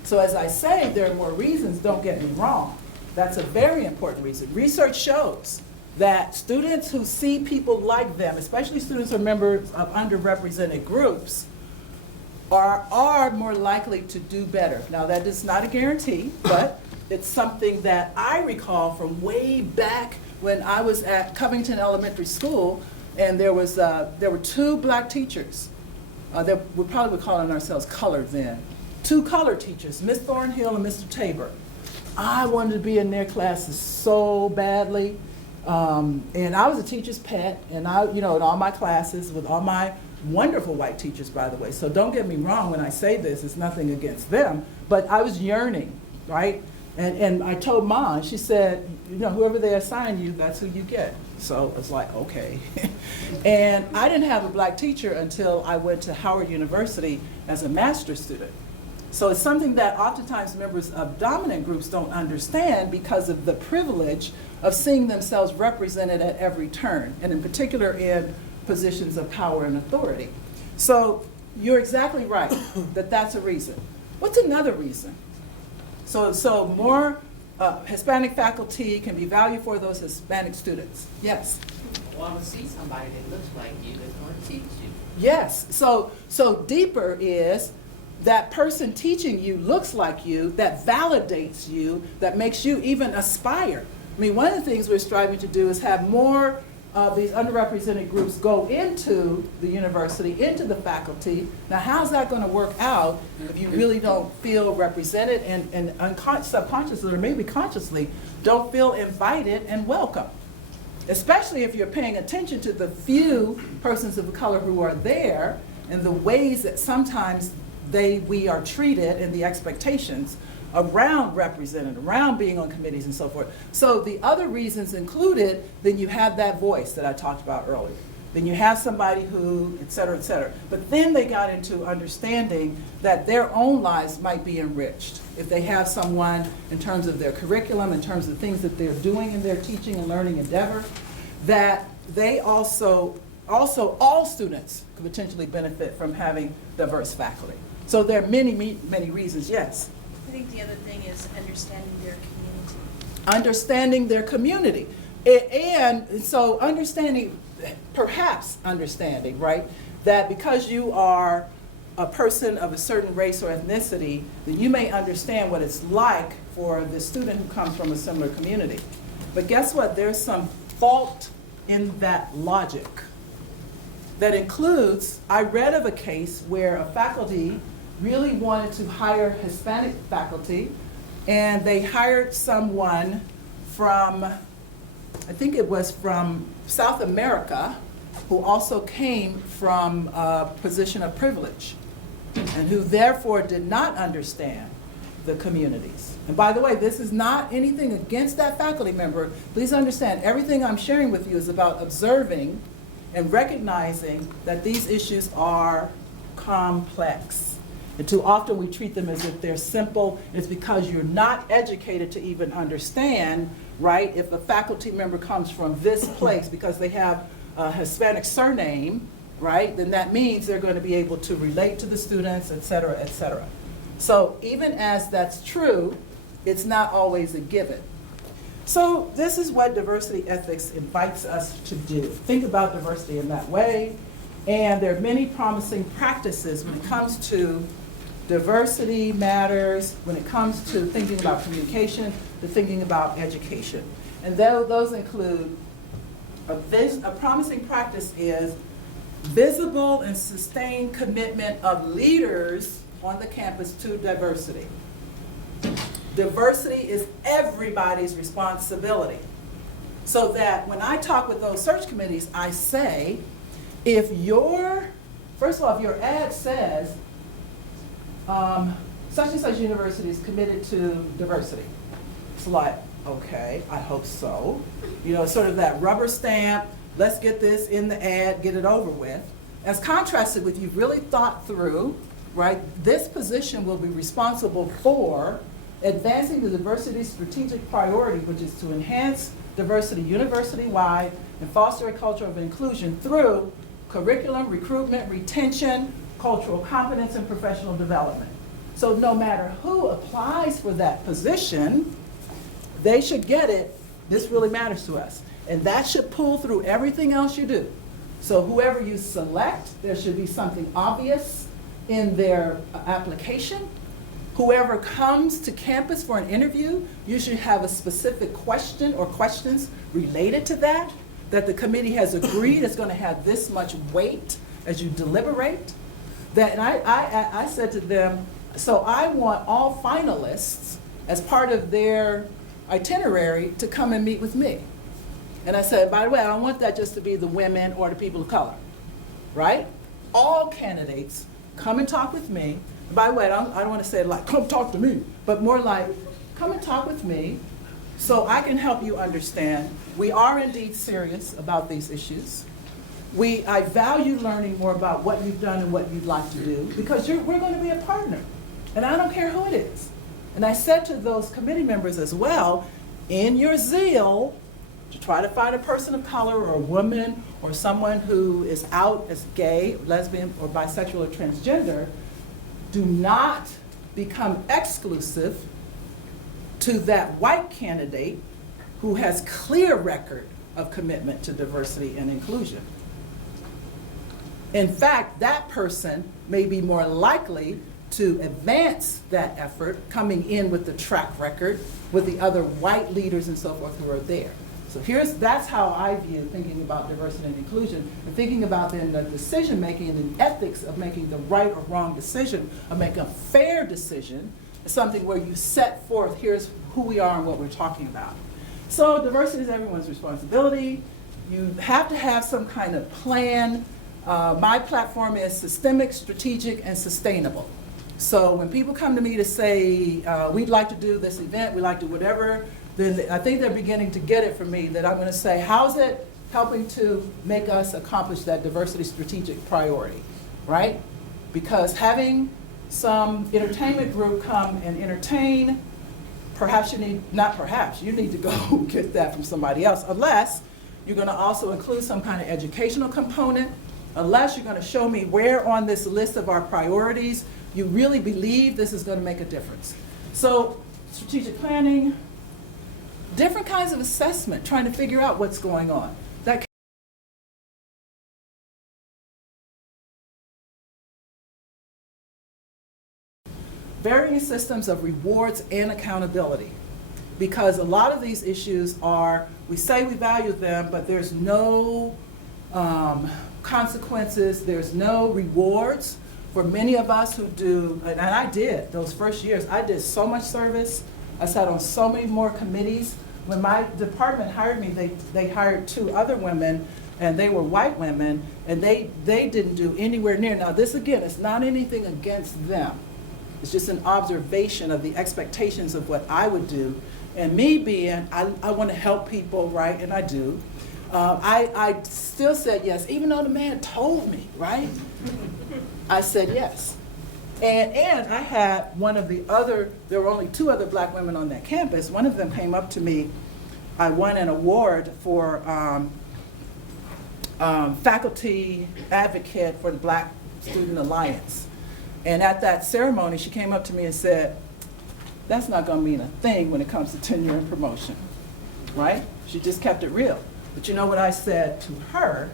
So as I say, there are more reasons, don't get me wrong. That's a very important reason. Research shows that students who see people like them, especially students who are members of underrepresented groups, are more likely to do better. Now that is not a guarantee, but it's something that I recall from way back when I was at Covington Elementary School, and there were 2 black teachers. We probably were calling ourselves colored then. 2 colored teachers, Miss Thornhill and Mr. Tabor. I wanted to be in their classes so badly, and I was a teacher's pet, and in all my classes with all my wonderful white teachers, by the way. So don't get me wrong when I say this; it's nothing against them, but I was yearning, right? And I told Mom, she said, you know, whoever they assign you, that's who you get. So it's like, okay. And I didn't have a black teacher until I went to Howard University as a master's student. So it's something that oftentimes members of dominant groups don't understand because of the privilege of seeing themselves represented at every turn, and in particular in positions of power and authority. So you're exactly right that that's a reason. What's another reason? So more Hispanic faculty can be valued for those Hispanic students. Yes? Want to see somebody that looks like you that's going to teach you. Yes. So deeper is that person teaching you looks like you, that validates you, that makes you even aspire. I mean, one of the things we're striving to do is have more of these underrepresented groups go into the university, into the faculty. Now, how's that going to work out if you really don't feel represented and subconsciously or maybe consciously don't feel invited and welcome? Especially if you're paying attention to the few persons of color who are there and the ways that sometimes we are treated and the expectations around represented, around being on committees and so forth. So the other reasons included, then you have that voice that I talked about earlier. Then you have somebody who, et cetera, et cetera. But then they got into understanding that their own lives might be enriched if they have someone in terms of their curriculum, in terms of things that they're doing in their teaching and learning endeavor, that they also all students could potentially benefit from having diverse faculty. So there are many, many reasons, yes. I think the other thing is understanding their community. Understanding their community. And so perhaps understanding, right, that because you are a person of a certain race or ethnicity, that you may understand what it's like for the student who comes from a similar community. But guess what? There's some fault in that logic. That includes, I read of a case where a faculty really wanted to hire Hispanic faculty, and they hired someone from, I think it was from South America, who also came from a position of privilege, and who therefore did not understand the communities. And by the way, this is not anything against that faculty member. Please understand, everything I'm sharing with you is about observing and recognizing that these issues are complex. And too often we treat them as if they're simple. It's because you're not educated to even understand, right? If a faculty member comes from this place because they have a Hispanic surname, right? Then that means they're going to be able to relate to the students, et cetera, et cetera. So even as that's true, it's not always a given. So this is what diversity ethics invites us to do. Think about diversity in that way. And there are many promising practices when it comes to diversity matters, when it comes to thinking about communication, to thinking about education. And those include, a promising practice is visible and sustained commitment of leaders on the campus to diversity. Diversity is everybody's responsibility. So that when I talk with those search committees, I say, if first of all, if your ad says, such and such university is committed to diversity, it's like, okay, I hope so. You know, sort of that rubber stamp, let's get this in the ad, get it over with. As contrasted with you've really thought through, right, this position will be responsible for advancing the diversity strategic priority, which is to enhance diversity university-wide and foster a culture of inclusion through curriculum, recruitment, retention, cultural competence, and professional development. So no matter who applies for that position, they should get it. This really matters to us. And that should pull through everything else you do. So whoever you select, there should be something obvious in their application. Whoever comes to campus for an interview, you should have a specific question or questions related to that the committee has agreed is going to have this much weight as you deliberate. And I said to them, so I want all finalists as part of their itinerary to come and meet with me. And I said, by the way, I don't want that just to be the women or the people of color, right? All candidates come and talk with me. By the way, I don't want to say like, come talk to me, but more like, come and talk with me so I can help you understand. We are indeed serious about these issues. I value learning more about what you've done and what you'd like to do, because we're going to be a partner, and I don't care who it is. And I said to those committee members as well, in your zeal to try to find a person of color or a woman or someone who is out as gay, lesbian, or bisexual or transgender, do not become exclusive to that white candidate who has clear record of commitment to diversity and inclusion. In fact, that person may be more likely to advance that effort coming in with the track record with the other white leaders and so forth who are there. So that's how I view thinking about diversity and inclusion, and thinking about then the decision making and the ethics of making the right or wrong decision, of making a fair decision, is something where you set forth, here's who we are and what we're talking about. So diversity is everyone's responsibility. You have to have some kind of plan. My platform is systemic, strategic, and sustainable. So when people come to me to say, we'd like to do this event, we'd like to whatever, then I think they're beginning to get it from me, that I'm going to say, how's it helping to make us accomplish that diversity strategic priority, right? Because having some entertainment group come and entertain, perhaps you need, not perhaps, you need to go get that from somebody else, unless you're going to also include some kind of educational component, unless you're going to show me where on this list of our priorities you really believe this is going to make a difference. So strategic planning, different kinds of assessment, trying to figure out what's going on. That varying systems of rewards and accountability. Because a lot of these issues are, we say we value them, but there's no consequences, there's no rewards. For many of us who do, and I did, those first years, I did so much service. I sat on so many more committees. When my department hired me, they hired 2 other women, and they were white women, and they didn't do anywhere near. Now this again, it's not anything against them. It's just an observation of the expectations of what I would do. And me being, I want to help people, right, and I do. I still said yes, even though the man told me, right? I said yes. And I had one of the other, there were only 2 other black women on that campus. One of them came up to me. I won an award for faculty advocate for the Black Student Alliance. And at that ceremony, she came up to me and said, that's not going to mean a thing when it comes to tenure and promotion, right? She just kept it real. But you know what I said to her?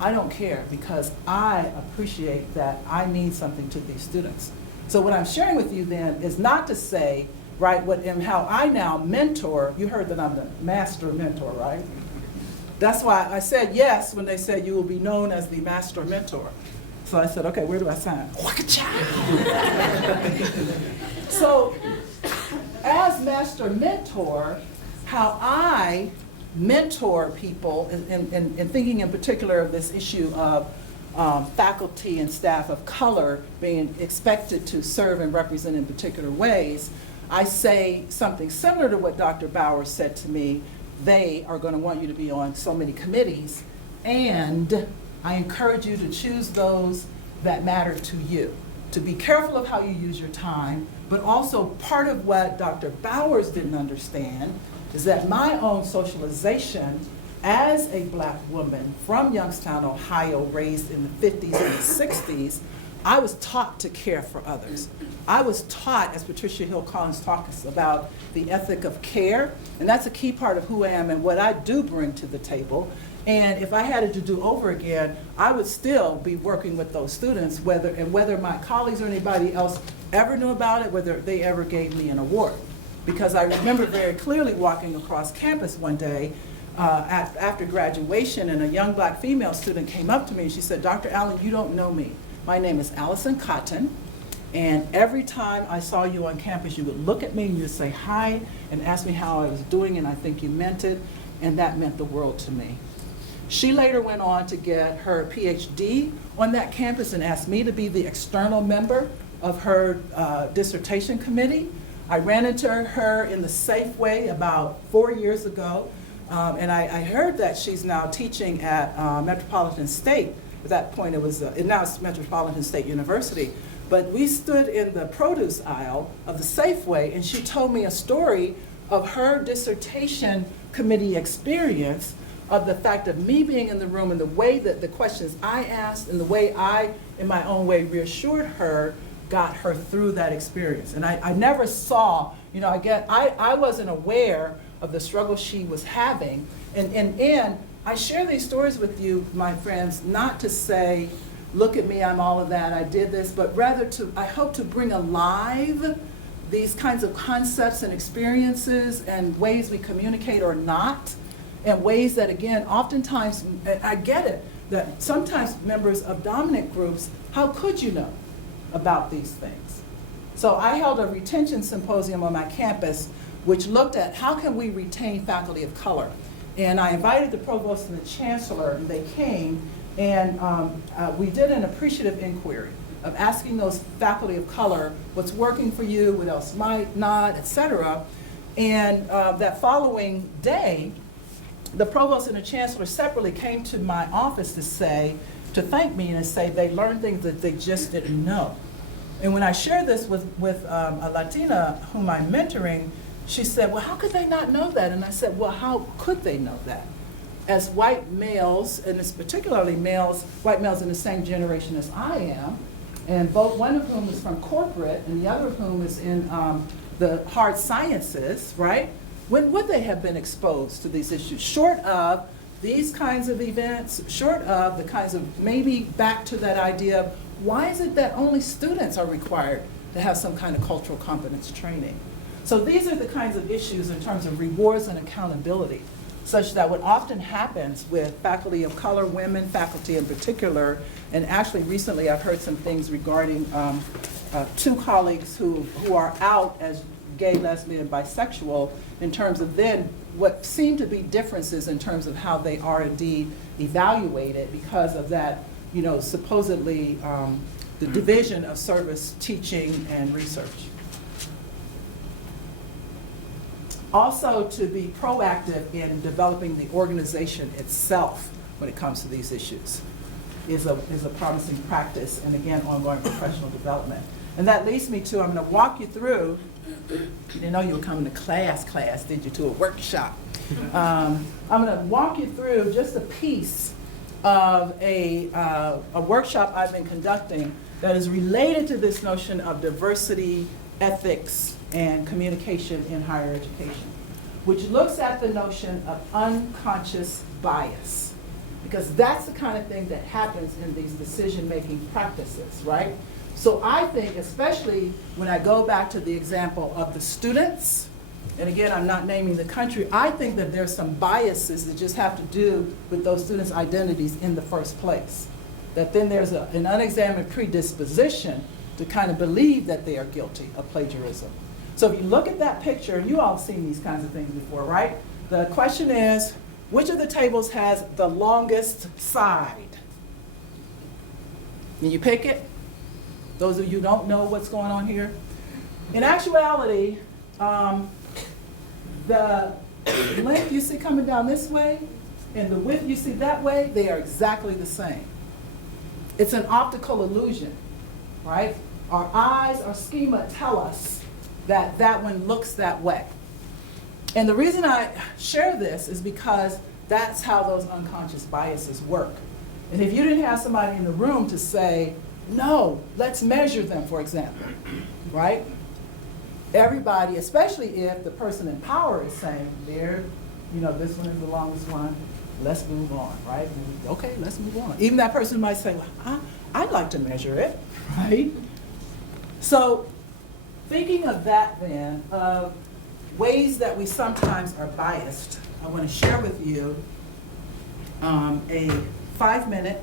I don't care, because I appreciate that I mean something to these students. So what I'm sharing with you then is not to say, right, what and how I now mentor. You heard that I'm the master mentor, right? That's why I said yes when they said you will be known as the master mentor. So I said, okay, where do I sign? So as master mentor, how I mentor people in thinking in particular of this issue of faculty and staff of color being expected to serve and represent in particular ways, I say something similar to what Dr. Bowers said to me. They are going to want you to be on so many committees, and I encourage you to choose those that matter to you. To be careful of how you use your time, but also part of what Dr. Bowers didn't understand is that my own socialization as a black woman from Youngstown, Ohio, raised in the 50s and the 60s, I was taught to care for others. I was taught, as Patricia Hill Collins talks about, the ethic of care, and that's a key part of who I am and what I do bring to the table. And if I had it to do over again, I would still be working with those students, whether my colleagues or anybody else ever knew about it, whether they ever gave me an award. Because I remember very clearly walking across campus one day after graduation, and a young black female student came up to me and she said, Dr. Allen, you don't know me. My name is Allison Cotton, and every time I saw you on campus, you would look at me and you'd say hi and ask me how I was doing, and I think you meant it, and that meant the world to me. She later went on to get her PhD on that campus and asked me to be the external member of her dissertation committee. I ran into her in the Safeway about 4 years ago, and I heard that she's now teaching at Metropolitan State. At that point, it was now it's Metropolitan State University. But we stood in the produce aisle of the Safeway, and she told me a story of her dissertation committee experience, of the fact of me being in the room and the way that the questions I asked and the way I, in my own way, reassured her, got her through that experience. And I never saw, you know, I wasn't aware of the struggle she was having. And I share these stories with you, my friends, not to say, look at me, I'm all of that, I did this, but rather I hope to bring alive these kinds of concepts and experiences and ways we communicate or not, and ways that, again, oftentimes, I get it, that sometimes members of dominant groups, how could you know about these things? So I held a retention symposium on my campus which looked at how can we retain faculty of color. And I invited the provost and the chancellor, and they came, and we did an appreciative inquiry of asking those faculty of color what's working for you, what else might not, et cetera. And that following day, the provost and the chancellor separately came to my office to thank me and to say they learned things that they just didn't know. And when I shared this with a Latina whom I'm mentoring, she said, well, how could they not know that? And I said, well, how could they know that? As white males, and it's particularly white males in the same generation as I am, and one of whom is from corporate and the other of whom is in the hard sciences, right? When would they have been exposed to these issues? Short of these kinds of events, short of the kinds of, maybe back to that idea of, why is it that only students are required to have some kind of cultural competence training? So these are the kinds of issues in terms of rewards and accountability, such that what often happens with faculty of color, women faculty in particular, and actually recently I've heard some things regarding two colleagues who are out as gay, lesbian, bisexual, in terms of then what seem to be differences in terms of how they are indeed evaluated because of that, you know, supposedly the division of service, teaching, and research. Also, to be proactive in developing the organization itself when it comes to these issues is a promising practice, and again, ongoing professional development. And that leads me to, I'm going to walk you through, you didn't know you were coming to class, did you, to a workshop. I'm going to walk you through just a piece of a workshop I've been conducting that is related to this notion of diversity, ethics, and communication in higher education, which looks at the notion of unconscious bias, because that's the kind of thing that happens in these decision-making practices, right? So I think, especially when I go back to the example of the students, and again, I'm not naming the country, I think that there's some biases that just have to do with those students' identities in the first place. That then there's an unexamined predisposition to kind of believe that they are guilty of plagiarism. So if you look at that picture, and you all have seen these kinds of things before, right? The question is, which of the tables has the longest side? And you pick it. Those of you who don't know what's going on here. In actuality, the length you see coming down this way and the width you see that way, they are exactly the same. It's an optical illusion, right? Our eyes, our schema tell us that that one looks that way. And the reason I share this is because that's how those unconscious biases work. And if you didn't have somebody in the room to say, no, let's measure them, for example, right? Everybody, especially if the person in power is saying, there, you know, this one is the longest one, let's move on, right? And, okay, let's move on. Even that person might say, well, I'd like to measure it, right? So thinking of that then, of ways that we sometimes are biased, I want to share with you a 5-minute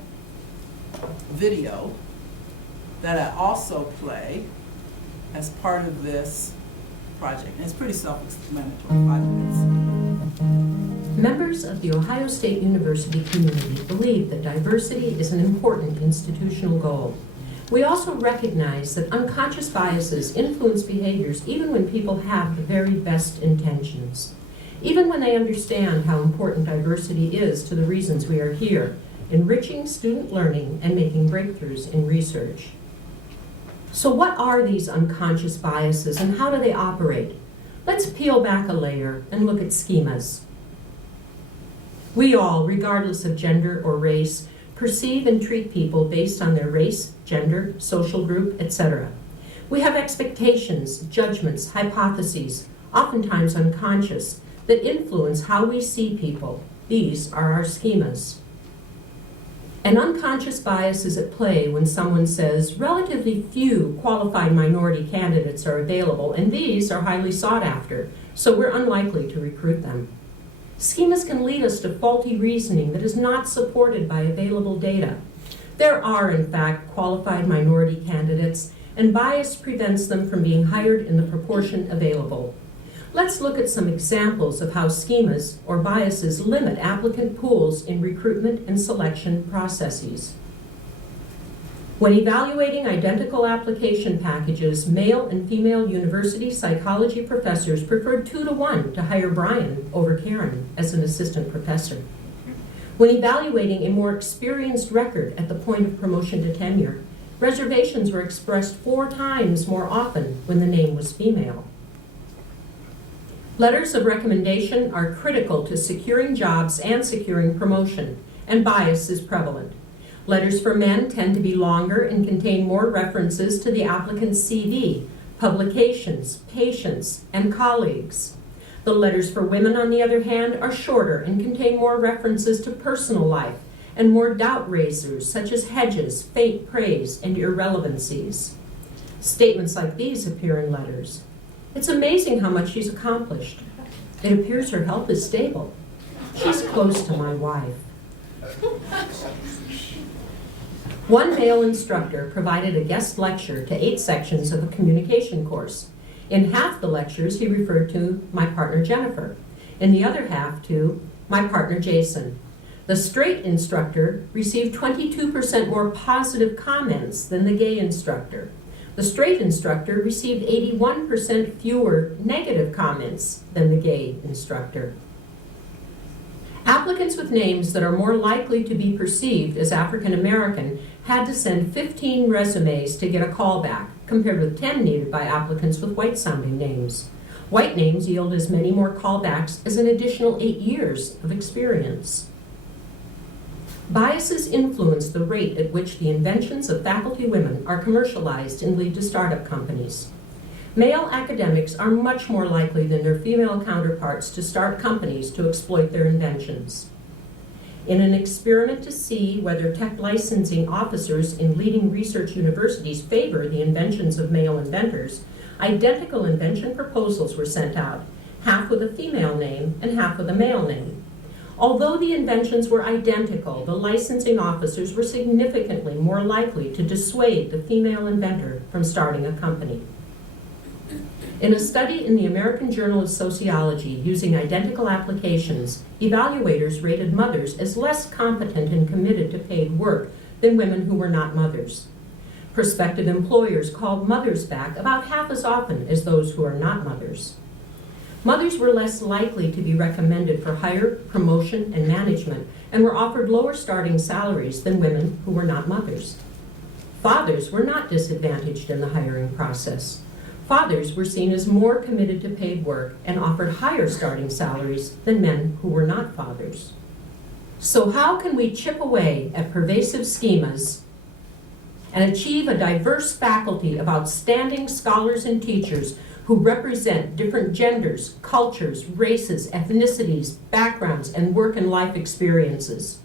video that I also play as part of this project. And it's pretty self-explanatory, 5 minutes. Members of the Ohio State University community believe that diversity is an important institutional goal. We also recognize that unconscious biases influence behaviors even when people have the very best intentions, even when they understand how important diversity is to the reasons we are here, enriching student learning and making breakthroughs in research. So what are these unconscious biases and how do they operate? Let's peel back a layer and look at schemas. We all, regardless of gender or race, perceive and treat people based on their race, gender, social group, etc. We have expectations, judgments, hypotheses, oftentimes unconscious, that influence how we see people. These are our schemas. An unconscious bias is at play when someone says relatively few qualified minority candidates are available, and these are highly sought after, so we're unlikely to recruit them. Schemas can lead us to faulty reasoning that is not supported by available data. There are, in fact, qualified minority candidates, and bias prevents them from being hired in the proportion available. Let's look at some examples of how schemas or biases limit applicant pools in recruitment and selection processes. When evaluating identical application packages, male and female university psychology professors preferred 2-to-1 to hire Brian over Karen as an assistant professor. When evaluating a more experienced record at the point of promotion to tenure, reservations were expressed 4 times more often when the name was female. Letters of recommendation are critical to securing jobs and securing promotion, and bias is prevalent. Letters for men tend to be longer and contain more references to the applicant's CV, publications, patients, and colleagues. The letters for women, on the other hand, are shorter and contain more references to personal life and more doubt raisers such as hedges, faint praise, and irrelevancies. Statements like these appear in letters. It's amazing how much she's accomplished. It appears her health is stable. She's close to my wife. One male instructor provided a guest lecture to 8 sections of a communication course. In half the lectures, he referred to my partner Jennifer. In the other half to my partner Jason. The straight instructor received 22% more positive comments than the gay instructor. The straight instructor received 81% fewer negative comments than the gay instructor. Applicants with names that are more likely to be perceived as African American had to send 15 resumes to get a callback, compared with 10 needed by applicants with white-sounding names. White names yield as many more callbacks as an additional 8 years of experience. Biases influence the rate at which the inventions of faculty women are commercialized and lead to startup companies. Male academics are much more likely than their female counterparts to start companies to exploit their inventions. In an experiment to see whether tech licensing officers in leading research universities favor the inventions of male inventors, identical invention proposals were sent out, half with a female name and half with a male name. Although the inventions were identical, the licensing officers were significantly more likely to dissuade the female inventor from starting a company. In a study in the American Journal of Sociology using identical applications, evaluators rated mothers as less competent and committed to paid work than women who were not mothers. Prospective employers called mothers back about half as often as those who are not mothers. Mothers were less likely to be recommended for hire, promotion, and management, and were offered lower starting salaries than women who were not mothers. Fathers were not disadvantaged in the hiring process. Fathers were seen as more committed to paid work and offered higher starting salaries than men who were not fathers. So how can we chip away at pervasive schemas and achieve a diverse faculty of outstanding scholars and teachers who represent different genders, cultures, races, ethnicities, backgrounds, and work and life experiences?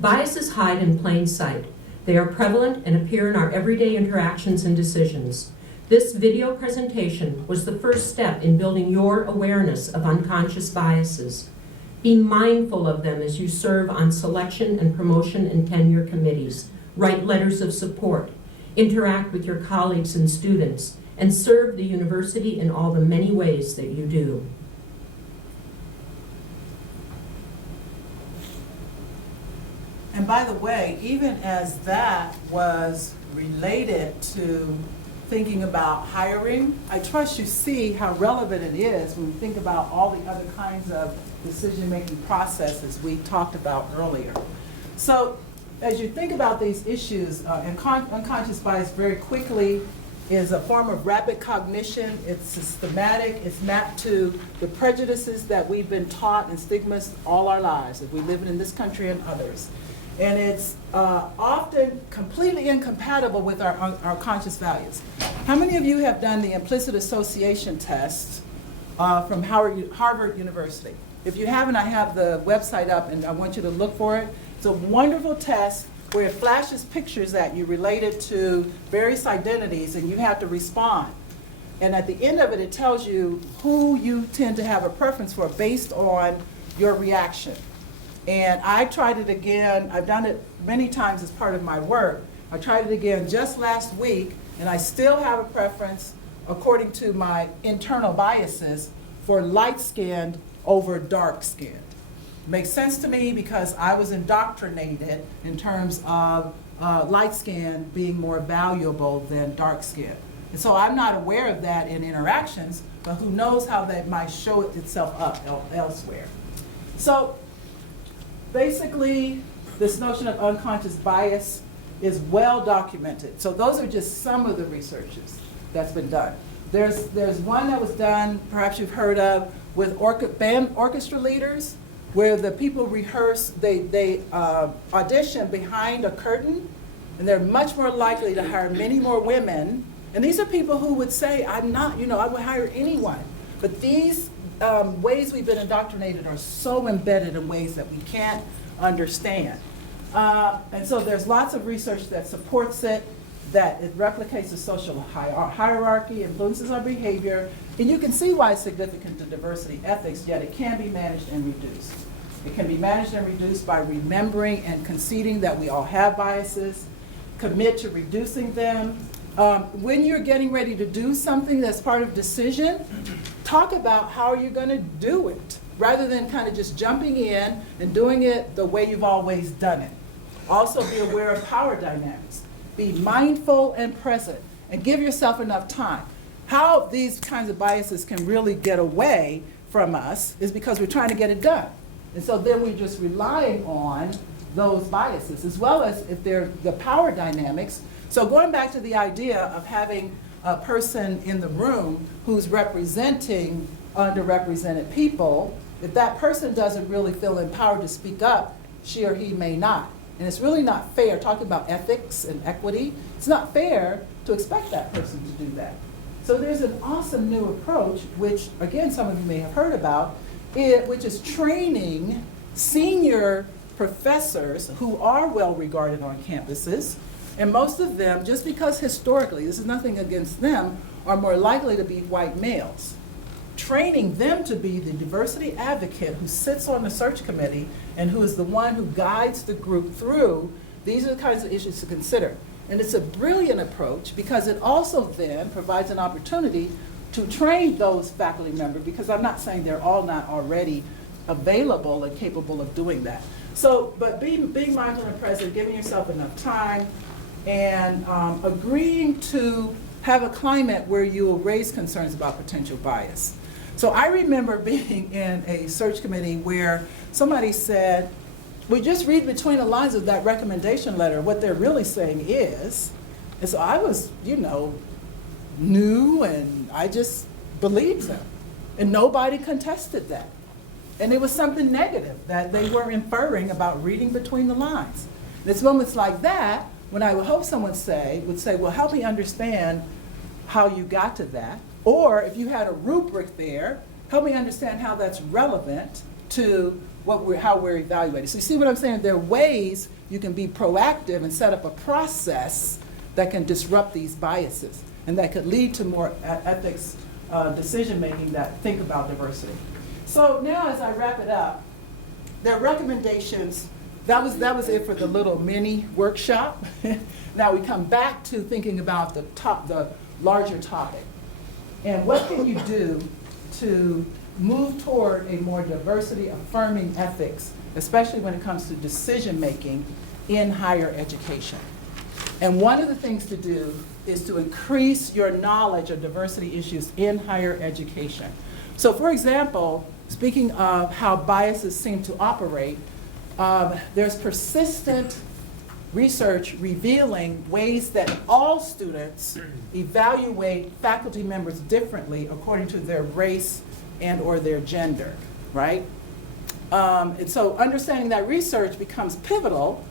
Biases hide in plain sight. They are prevalent and appear in our everyday interactions and decisions. This video presentation was the first step in building your awareness of unconscious biases. Be mindful of them as you serve on selection and promotion and tenure committees. Write letters of support. Interact with your colleagues and students, and serve the university in all the many ways that you do. And by the way, even as that was related to thinking about hiring. I trust you see how relevant it is when we think about all the other kinds of decision-making processes we talked about earlier. So as you think about these issues, unconscious bias very quickly is a form of rapid cognition. It's systematic. It's mapped to the prejudices that we've been taught and stigmas all our lives, if we live in this country and others. And it's often completely incompatible with our conscious values. How many of you have done the implicit association test from Harvard University? If you haven't, I have the website up and I want you to look for it. It's a wonderful test where it flashes pictures at you related to various identities and you have to respond. And at the end of it, it tells you who you tend to have a preference for based on your reaction. And I tried it again. I've done it many times as part of my work. I tried it again just last week, and I still have a preference, according to my internal biases, for light-skinned over dark-skinned. Makes sense to me because I was indoctrinated in terms of light-skin being more valuable than dark-skin. And so I'm not aware of that in interactions, but who knows how that might show itself up elsewhere. So basically, this notion of unconscious bias is well documented. So those are just some of the researches that's been done. There's one that was done, perhaps you've heard of, with band orchestra leaders, where the people rehearse, they audition behind a curtain, and they're much more likely to hire many more women. And these are people who would say, I'm not, I would hire anyone. But these ways we've been indoctrinated are so embedded in ways that we can't understand. And so there's lots of research that supports it, that it replicates the social hierarchy, influences our behavior, and you can see why it's significant to diversity ethics, yet it can be managed and reduced. It can be managed and reduced by remembering and conceding that we all have biases, commit to reducing them. When you're getting ready to do something that's part of decision, talk about how you're going to do it, rather than kind of just jumping in and doing it the way you've always done it. Also be aware of power dynamics. Be mindful and present, and give yourself enough time. How these kinds of biases can really get away from us is because we're trying to get it done. And so then we're just relying on those biases, as well as if they're the power dynamics. So going back to the idea of having a person in the room who's representing underrepresented people, if that person doesn't really feel empowered to speak up, she or he may not. And it's really not fair, talking about ethics and equity, it's not fair to expect that person to do that. So there's an awesome new approach, which again, some of you may have heard about, which is training senior professors who are well regarded on campuses. And most of them, just because historically, this is nothing against them, are more likely to be white males. Training them to be the diversity advocate who sits on the search committee and who is the one who guides the group through, these are the kinds of issues to consider. And it's a brilliant approach because it also then provides an opportunity to train those faculty members, because I'm not saying they're all not already available and capable of doing that. So, but being mindful and present, giving yourself enough time, and agreeing to have a climate where you will raise concerns about potential bias. So I remember being in a search committee where somebody said, we just read between the lines of that recommendation letter, what they're really saying is, and so I was, new, and I just believed them. And nobody contested that. And it was something negative that they were inferring about reading between the lines. And it's moments like that when I would hope someone would say, well, help me understand how you got to that. Or if you had a rubric there, help me understand how that's relevant to how we're evaluating. So you see what I'm saying? There are ways you can be proactive and set up a process that can disrupt these biases and that could lead to more ethics decision-making that think about diversity. So now as I wrap it up, there are recommendations. That was it for the little mini workshop. Now we come back to thinking about the larger topic. And what can you do to move toward a more diversity-affirming ethics, especially when it comes to decision-making in higher education? And one of the things to do is to increase your knowledge of diversity issues in higher education. So for example, speaking of how biases seem to operate, there's persistent research revealing ways that all students evaluate faculty members differently according to their race and or their gender, right? And so understanding that research becomes pivotal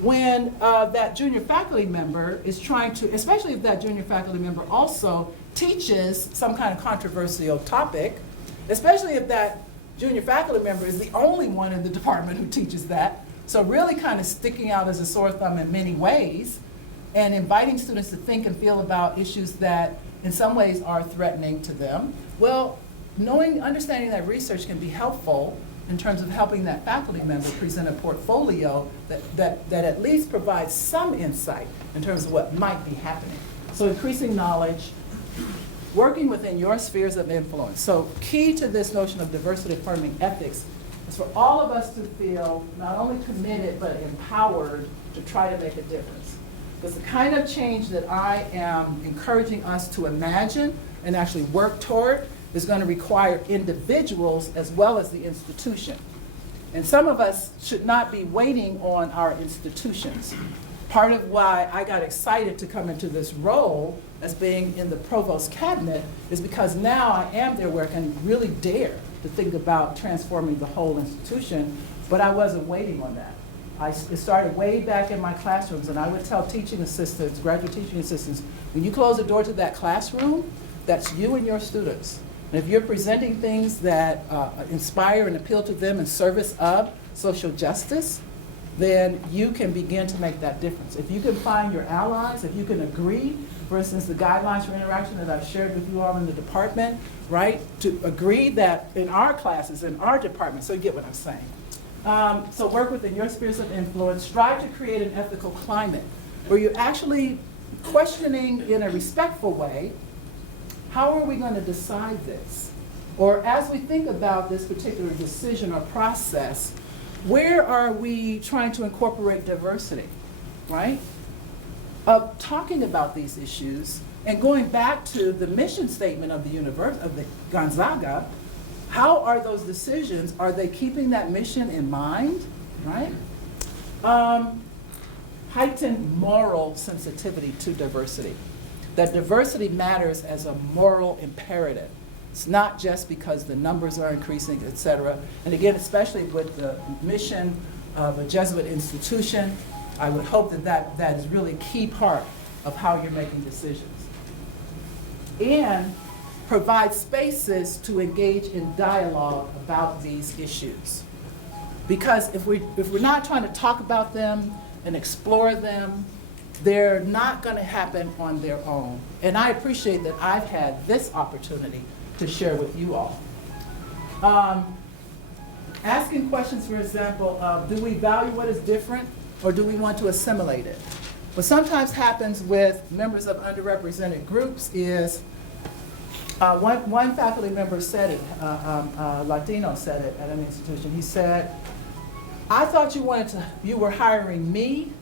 when that junior faculty member is trying to, especially if that junior faculty member also teaches some kind of controversial topic, especially if that junior faculty member is the only one in the department who teaches that. So really kind of sticking out as a sore thumb in many ways and inviting students to think and feel about issues that in some ways are threatening to them. Well, understanding that research can be helpful in terms of helping that faculty member present a portfolio that at least provides some insight in terms of what might be happening. So increasing knowledge, working within your spheres of influence. So key to this notion of diversity affirming ethics is for all of us to feel not only committed but empowered to try to make a difference. Because the kind of change that I am encouraging us to imagine and actually work toward is going to require individuals as well as the institution. And some of us should not be waiting on our institutions. Part of why I got excited to come into this role as being in the provost cabinet is because now I am there where I can really dare to think about transforming the whole institution, but I wasn't waiting on that. It started way back in my classrooms, and I would tell teaching assistants, graduate teaching assistants, when you close the door to that classroom, that's you and your students. And if you're presenting things that inspire and appeal to them in service of social justice, then you can begin to make that difference. If you can find your allies, if you can agree, for instance, the guidelines for interaction that I've shared with you all in the department, right, to agree that in our classes, in our department, so you get what I'm saying. So work within your spheres of influence, strive to create an ethical climate where you're actually questioning in a respectful way, how are we going to decide this? Or as we think about this particular decision or process, where are we trying to incorporate diversity, right? Of talking about these issues and going back to the mission statement of the Gonzaga, how are those decisions, are they keeping that mission in mind, right? Heightened moral sensitivity to diversity. That diversity matters as a moral imperative. It's not just because the numbers are increasing, et cetera. And again, especially with the mission of a Jesuit institution, I would hope that is really a key part of how you're making decisions. And provide spaces to engage in dialogue about these issues. Because if we're not trying to talk about them and explore them, they're not going to happen on their own. And I appreciate that I've had this opportunity to share with you all. Asking questions, for example, do we value what is different or do we want to assimilate it? What sometimes happens with members of underrepresented groups is, one faculty member said it, Latino said it at an institution. He said, I thought you were hiring me,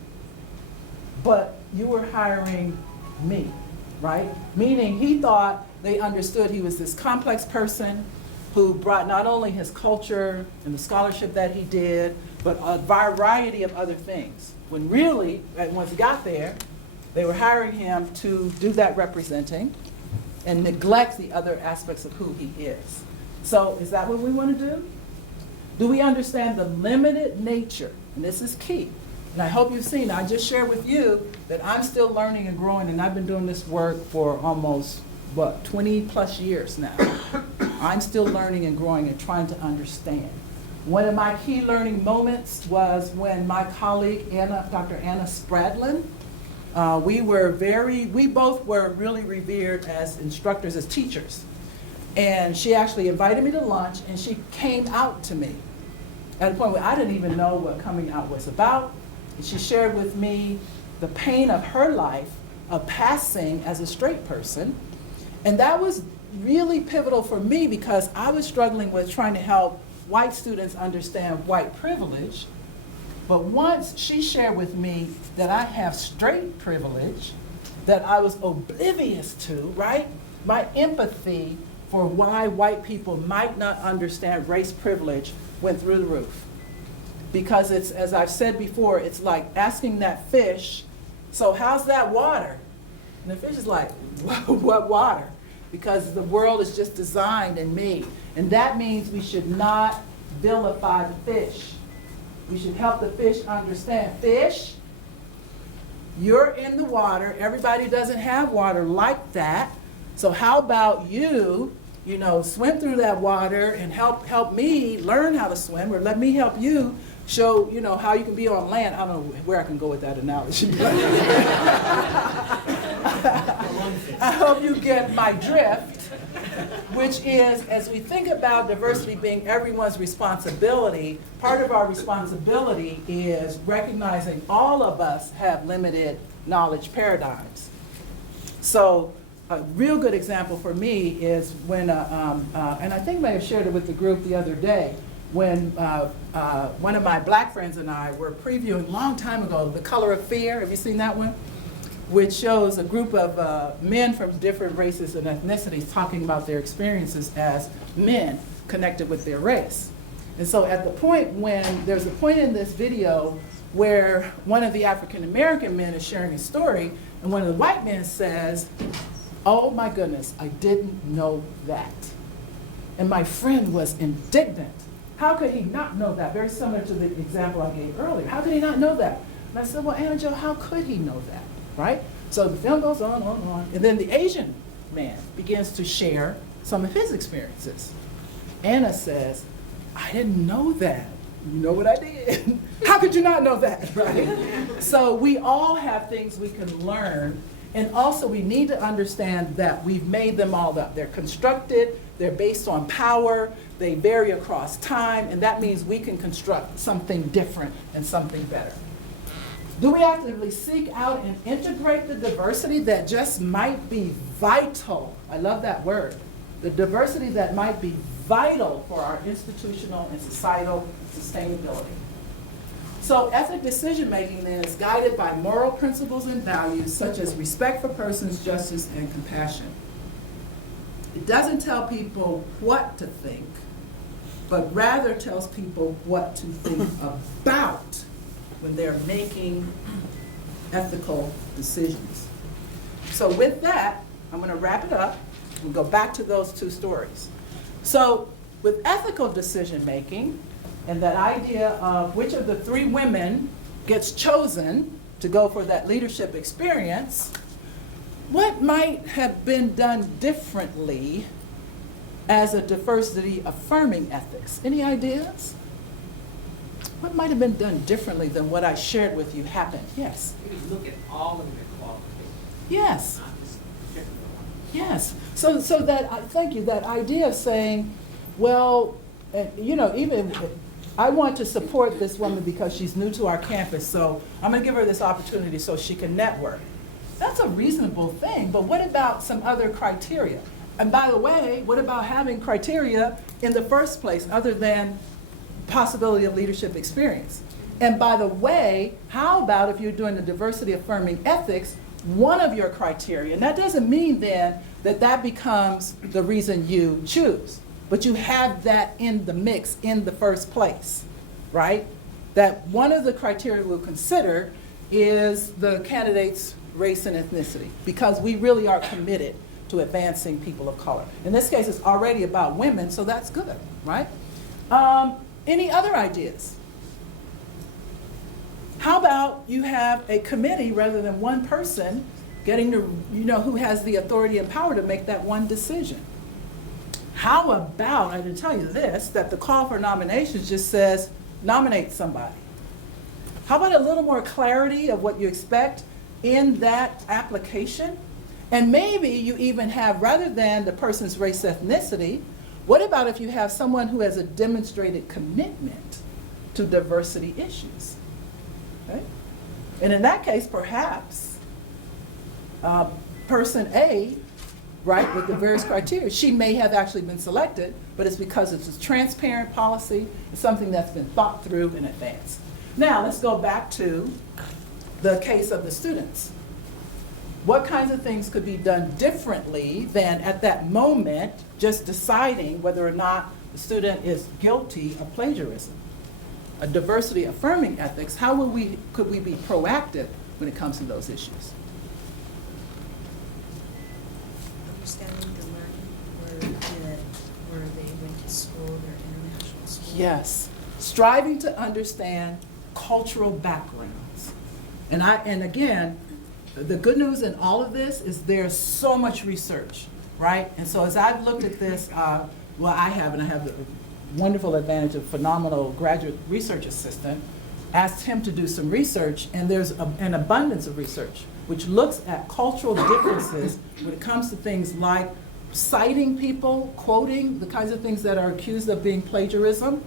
but you were hiring me, right? Meaning he thought they understood he was this complex person who brought not only his culture and the scholarship that he did, but a variety of other things. When really, once he got there, they were hiring him to do that representing and neglect the other aspects of who he is. So is that what we want to do? Do we understand the limited nature? And this is key. And I hope you've seen, I just shared with you that I'm still learning and growing, and I've been doing this work for almost, 20 plus years now. I'm still learning and growing and trying to understand. One of my key learning moments was when my colleague, Dr. Anna Spradlin, we both were really revered as instructors, as teachers. And she actually invited me to lunch, and she came out to me at a point where I didn't even know what coming out was about. And she shared with me the pain of her life of passing as a straight person. And that was really pivotal for me because I was struggling with trying to help white students understand white privilege But once she shared with me that I have straight privilege, that I was oblivious to, right? My empathy for why white people might not understand race privilege went through the roof. Because it's, as I've said before, it's like asking that fish, so how's that water? And the fish is like, what water? Because the world is just designed and made. And that means we should not vilify the fish. We should help the fish understand. Fish, you're in the water. Everybody doesn't have water like that. So how about you, swim through that water and help me learn how to swim, or let me help you show, how you can be on land. I don't know where I can go with that analogy. I hope you get my drift, which is, as we think about diversity being everyone's responsibility, part of our responsibility is recognizing all of us have limited knowledge paradigms. So a real good example for me is when, and I think I may have shared it with the group the other day, when one of my black friends and I were previewing a long time ago, The Color of Fear. Have you seen that one? Which shows a group of men from different races and ethnicities talking about their experiences as men connected with their race. And so at the point when, there's a point in this video where one of the African American men is sharing a story, and one of the white men says, "Oh my goodness, I didn't know that." And my friend was indignant. How could he not know that? Very similar to the example I gave earlier. How could he not know that? And I said, well, Angel, how could he know that, right? So the film goes on, and then the Asian man begins to share some of his experiences. Anna says, I didn't know that. You know what I did? How could you not know that, right? So we all have things we can learn, and also we need to understand that we've made them all up. They're constructed, they're based on power, they vary across time, and that means we can construct something different and something better. Do we actively seek out and integrate the diversity that just might be vital? I love that word. The diversity that might be vital for our institutional and societal sustainability. So ethic decision-making then is guided by moral principles and values such as respect for persons, justice, and compassion. It doesn't tell people what to think, but rather tells people what to think about when they're making ethical decisions. So with that, I'm going to wrap it up and go back to those two stories. So with ethical decision-making, and that idea of which of the three women gets chosen to go for that leadership experience, what might have been done differently as a diversity affirming ethics? Any ideas? What might have been done differently than what I shared with you happened? Yes? We look at all of the qualifications. Yes. Not just particular one. Yes. So that, thank you, that idea of saying, well, even I want to support this woman because she's new to our campus, so I'm going to give her this opportunity so she can network. That's a reasonable thing, but what about some other criteria? And by the way, what about having criteria in the first place other than possibility of leadership experience? And by the way, how about if you're doing the diversity affirming ethics, one of your criteria, and that doesn't mean then that becomes the reason you choose, but you have that in the mix in the first place, right? That one of the criteria we'll consider is the candidate's race and ethnicity, because we really are committed to advancing people of color. In this case, it's already about women, so that's good, right? Any other ideas? How about you have a committee rather than one person getting to, who has the authority and power to make that one decision? How about, I didn't tell you this, that the call for nominations just says, nominate somebody. How about a little more clarity of what you expect in that application? And maybe you even have, rather than the person's race ethnicity, what about if you have someone who has a demonstrated commitment to diversity issues? Okay? And in that case, perhaps person A, right, with the various criteria, she may have actually been selected, but it's because it's a transparent policy, it's something that's been thought through in advance. Now, let's go back to the case of the students. What kinds of things could be done differently than at that moment just deciding whether or not the student is guilty of plagiarism? A diversity affirming ethics, how could we be proactive when it comes to those issues? Understanding the learning, where they went to school, their international school. Yes, striving to understand cultural backgrounds. And again, the good news in all of this is there's so much research, right? And so as I've looked at this, I have the wonderful advantage of phenomenal graduate research assistant, asked him to do some research, and there's an abundance of research which looks at cultural differences when it comes to things like citing people, quoting, the kinds of things that are accused of being plagiarism,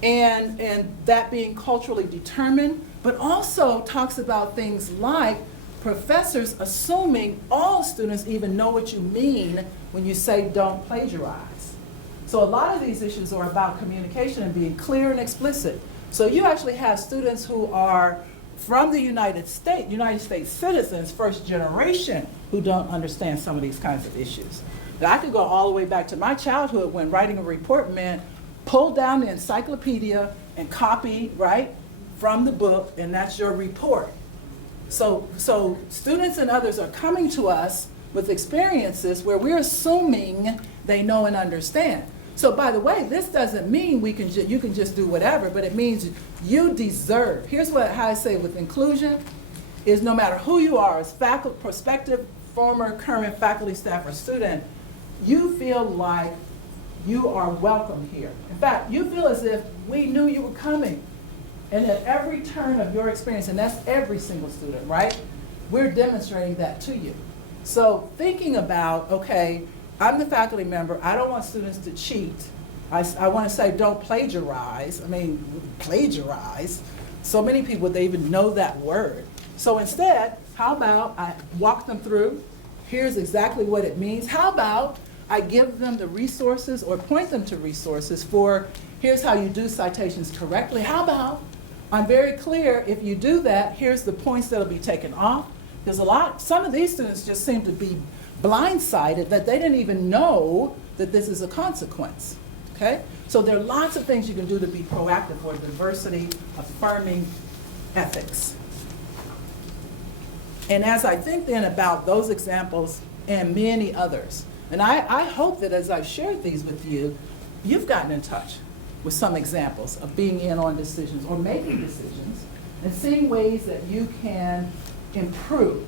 and that being culturally determined, but also talks about things like professors assuming all students even know what you mean when you say don't plagiarize. So a lot of these issues are about communication and being clear and explicit. So you actually have students who are from the United States citizens, first generation, who don't understand some of these kinds of issues. Now, I could go all the way back to my childhood when writing a report meant pull down the encyclopedia and copy, right, from the book, and that's your report. So students and others are coming to us with experiences where we're assuming they know and understand. So by the way, this doesn't mean you can just do whatever, but it means you deserve. Here's how I say with inclusion, is no matter who you are as faculty, prospective, former, current faculty, staff, or student, you feel like you are welcome here. In fact, you feel as if we knew you were coming. And at every turn of your experience, and that's every single student, right? We're demonstrating that to you. So thinking about, okay, I'm the faculty member, I don't want students to cheat. I want to say don't plagiarize. Plagiarize. So many people, they even know that word. So instead, how about I walk them through, here's exactly what it means. How about I give them the resources or point them to resources for, here's how you do citations correctly. How about I'm very clear, if you do that, here's the points that'll be taken off. Because some of these students just seem to be blindsided that they didn't even know that this is a consequence, okay? So there are lots of things you can do to be proactive for diversity affirming ethics. And as I think then about those examples and many others, and I hope that as I've shared these with you, you've gotten in touch with some examples of being in on decisions or making decisions and seeing ways that you can improve,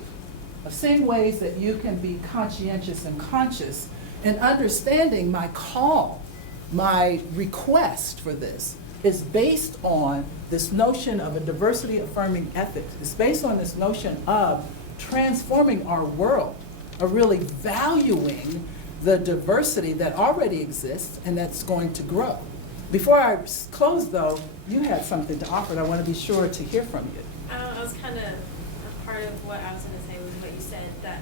of seeing ways that you can be conscientious and conscious and understanding my call, my request for this is based on this notion of a diversity affirming ethics. It's based on this notion of transforming our world, of really valuing the diversity that already exists and that's going to grow. Before I close, though, you had something to offer, and I want to be sure to hear from you. I was kind of a part of what I was going to say was what you said, that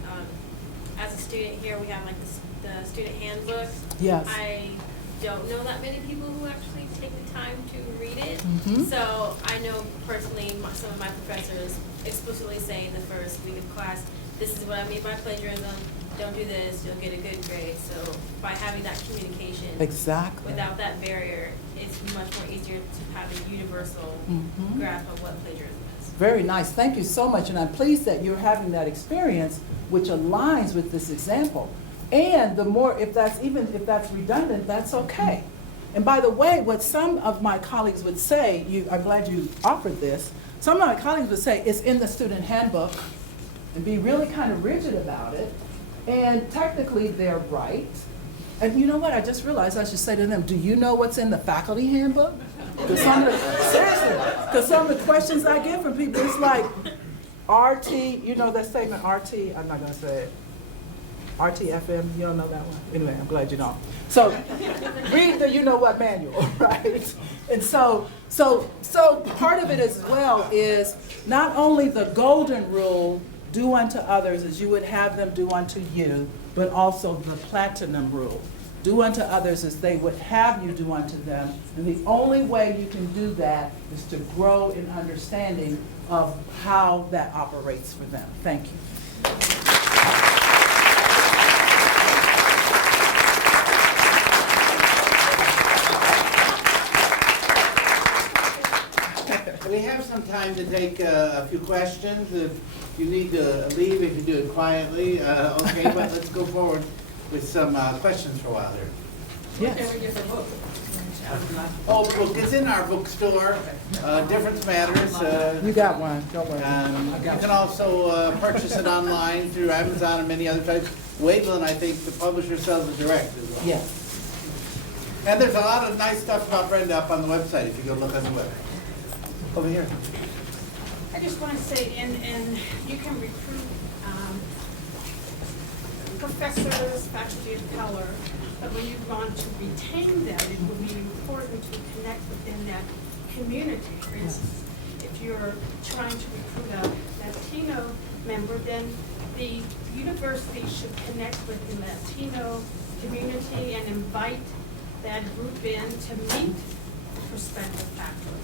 as a student here, we have like the student handbook. Yes. I don't know that many people who actually take the time to read it. Mhm. So I know personally some of my professors explicitly say in the first week of class, this is what I mean by plagiarism, don't do this, you'll get a good grade. So by having that communication, Exactly. without that barrier, it's much more easier to have a universal grasp of what plagiarism is. Very nice. Thank you so much. And I'm pleased that you're having that experience, which aligns with this example. And the more, if that's redundant, that's okay. And by the way, what some of my colleagues would say, I'm glad you offered this, some of my colleagues would say it's in the student handbook and be really kind of rigid about it. And technically they're right. And you know what, I just realized I should say to them, do you know what's in the faculty handbook? Because some of the questions I get from people, it's like, RT, you know that statement, RT, I'm not gonna say it. RTFM, you don't know that one? Anyway, I'm glad you don't. So read the you know what manual, right? And so part of it as well is not only the golden rule, do unto others as you would have them do unto you, but also the platinum rule. do unto others as they would have you do unto them. And the only way you can do that is to grow in understanding of how that operates for them. Thank you. We have some time to take a few questions. If you need to leave, if you do it quietly, okay, but let's go forward with some questions for a while here. Yes. Oh, book, it's in our bookstore, Difference Matters. You got one, don't worry. You can also purchase it online through Amazon and many other types. Waveland, I think, the publisher sells it direct as well. Yes. And there's a lot of nice stuff about Brenda up on the website if you go look on the web. Over here. I just want to say, and you can recruit professors, faculty of color, but when you want to retain them, it will be important to connect within that community. For instance, if you're trying to recruit a Latino member, then the university should connect with the Latino community and invite that group in to meet prospective faculty,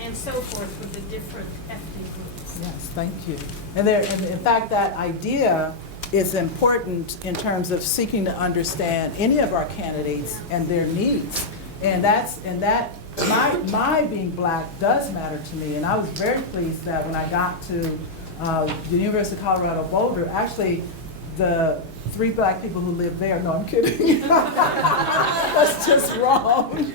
and so forth with the different ethnic groups. Yes, thank you. And in fact, that idea is important in terms of seeking to understand any of our candidates and their needs. And my being Black does matter to me. And I was very pleased that when I got to the University of Colorado Boulder, actually the 3 Black people who live there, no, I'm kidding. That's just wrong.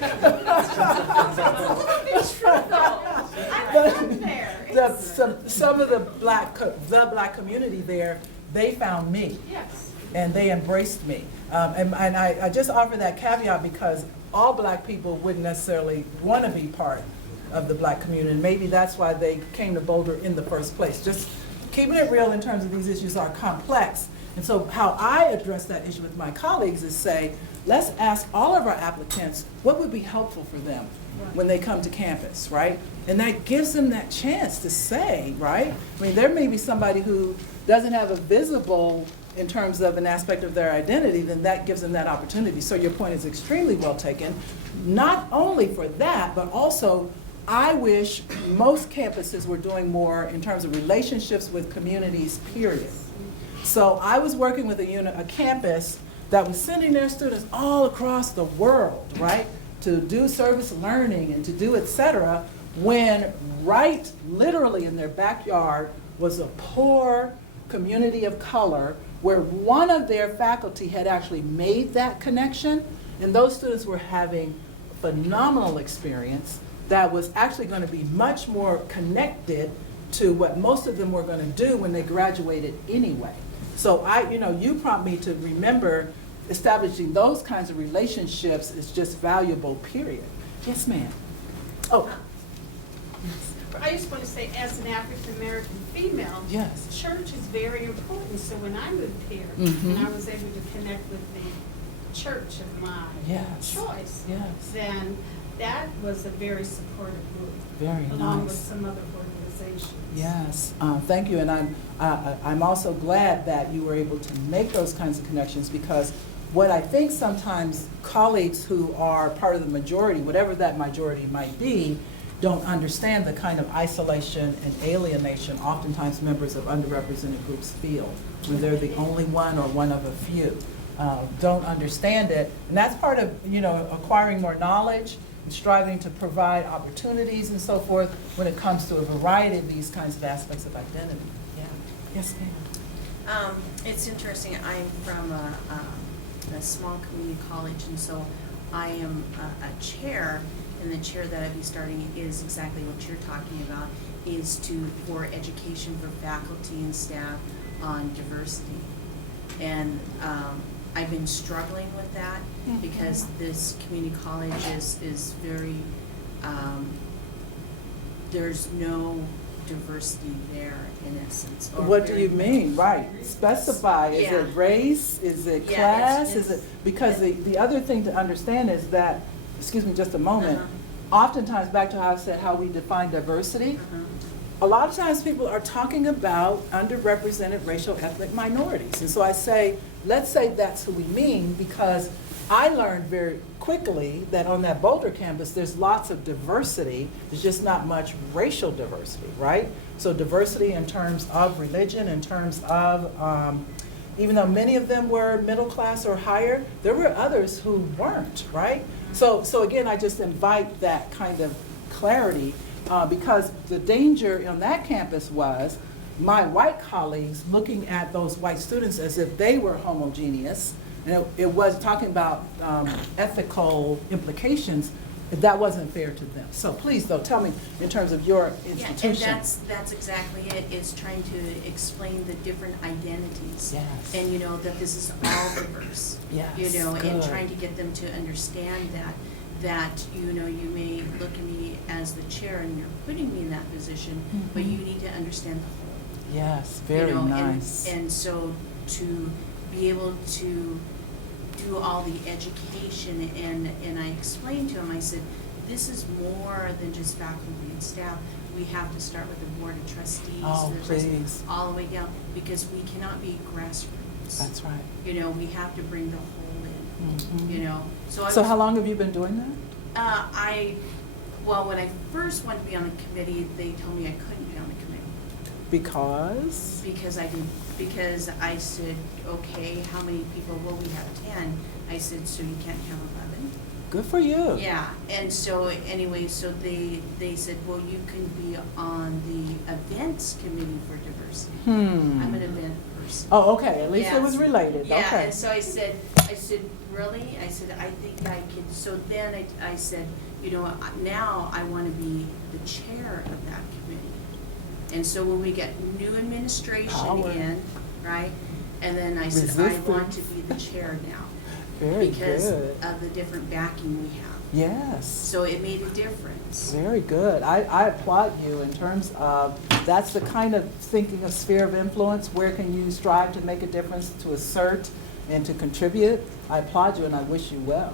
Some of the black community there, they found me. Yes. And they embraced me. And I just offer that caveat because all Black people wouldn't necessarily want to be part of the Black community. And maybe that's why they came to Boulder in the first place. Just keeping it real in terms of these issues are complex. And so how I address that issue with my colleagues is say, let's ask all of our applicants what would be helpful for them when they come to campus, right? And that gives them that chance to say, right? I mean, there may be somebody who doesn't have a visible in terms of an aspect of their identity, then that gives them that opportunity. So your point is extremely well taken. Not only for that, but also I wish most campuses were doing more in terms of relationships with communities, period. So I was working with a campus that was sending their students all across the world, right, to do service learning and to do et cetera, when right literally in their backyard was a poor community of color where one of their faculty had actually made that connection, and those students were having a phenomenal experience that was actually going to be much more connected to what most of them were going to do when they graduated anyway. So you prompt me to remember establishing those kinds of relationships is just valuable, period. Yes, ma'am. Oh. I just want to say, as an African-American female, Yes. church is very important. So when I moved here, Mhm. and I was able to connect with the church of my Yes. choice, Yes. then that was a very supportive group, Very along with nice. some other organizations. Yes, thank you, and I'm also glad that you were able to make those kinds of connections, because what I think sometimes colleagues who are part of the majority, whatever that majority might be, don't understand the kind of isolation and alienation oftentimes members of underrepresented groups feel when they're the only one or one of a few. Don't understand it, and that's part of acquiring more knowledge and striving to provide opportunities and so forth when it comes to a variety of these kinds of aspects of identity. Yeah. Yes, ma'am. It's interesting. I'm from a small community college, and so I am a chair, and the chair that I'll be starting is exactly what you're talking about, is for education for faculty and staff on diversity. And I've been struggling with that because this community college is very, there's no diversity there in essence. or What do very- you mean? Right. Specify. Is Yeah. it race? Is it Yeah, class? it's- Is it because the other thing to understand is that, excuse me just a moment, Uh-huh. oftentimes back to how I said how we define diversity, Uh-huh. a lot of times people are talking about underrepresented racial ethnic minorities. And so I say, let's say that's who we mean, because I learned very quickly that on that Boulder campus, there's lots of diversity. There's just not much racial diversity, right? So diversity in terms of religion, in terms of, even though many of them were middle class or higher, there were others who weren't, right? So again, I just invite that kind of clarity because the danger on that campus was my white colleagues looking at those white students as if they were homogeneous. And it was talking about ethical implications. That wasn't fair to them. So please, though, tell me in terms of your institution. Yeah, and that's exactly it, is trying to explain the different identities. Yes. And, you know, that this is all diverse. Yes, You know, and good. trying to get them to understand that, you know, you may look at me as the chair and you're putting me in that position, but you need to understand the whole. Yes, You very know, nice. And so to be able to do all the education, and I explained to him, I said, this is more than just faculty and staff. We have to start with the board of trustees. Oh, the trustees, please. all the way down, because we cannot be grassroots. That's right. You know, we have to bring the whole in, Mhm. you know. So So how long have you been doing that? Well, when I first wanted to be on the committee, they told me I couldn't be on the committee. Because? Because I said, okay, how many people? Well, we have 10. I said, so you can't have 11? Good for you. Yeah, and so anyway, so they said, well, you can be on the events committee for diversity. I'm an event person. Oh, okay, at least it Yes. was related, Yeah, okay. and so I said, really? I said, I think I could, so then I said, you know, now I want to be the chair of that committee. And so when we get new administration Power. in, right? And then I said, I want to Resistance. be the chair now. Very Because good. of the different backing we have. Yes, So it made a difference. very good. I applaud you in terms of, that's the kind of thinking of sphere of influence. Where can you strive to make a difference, to assert and to contribute? I applaud you and I wish you well.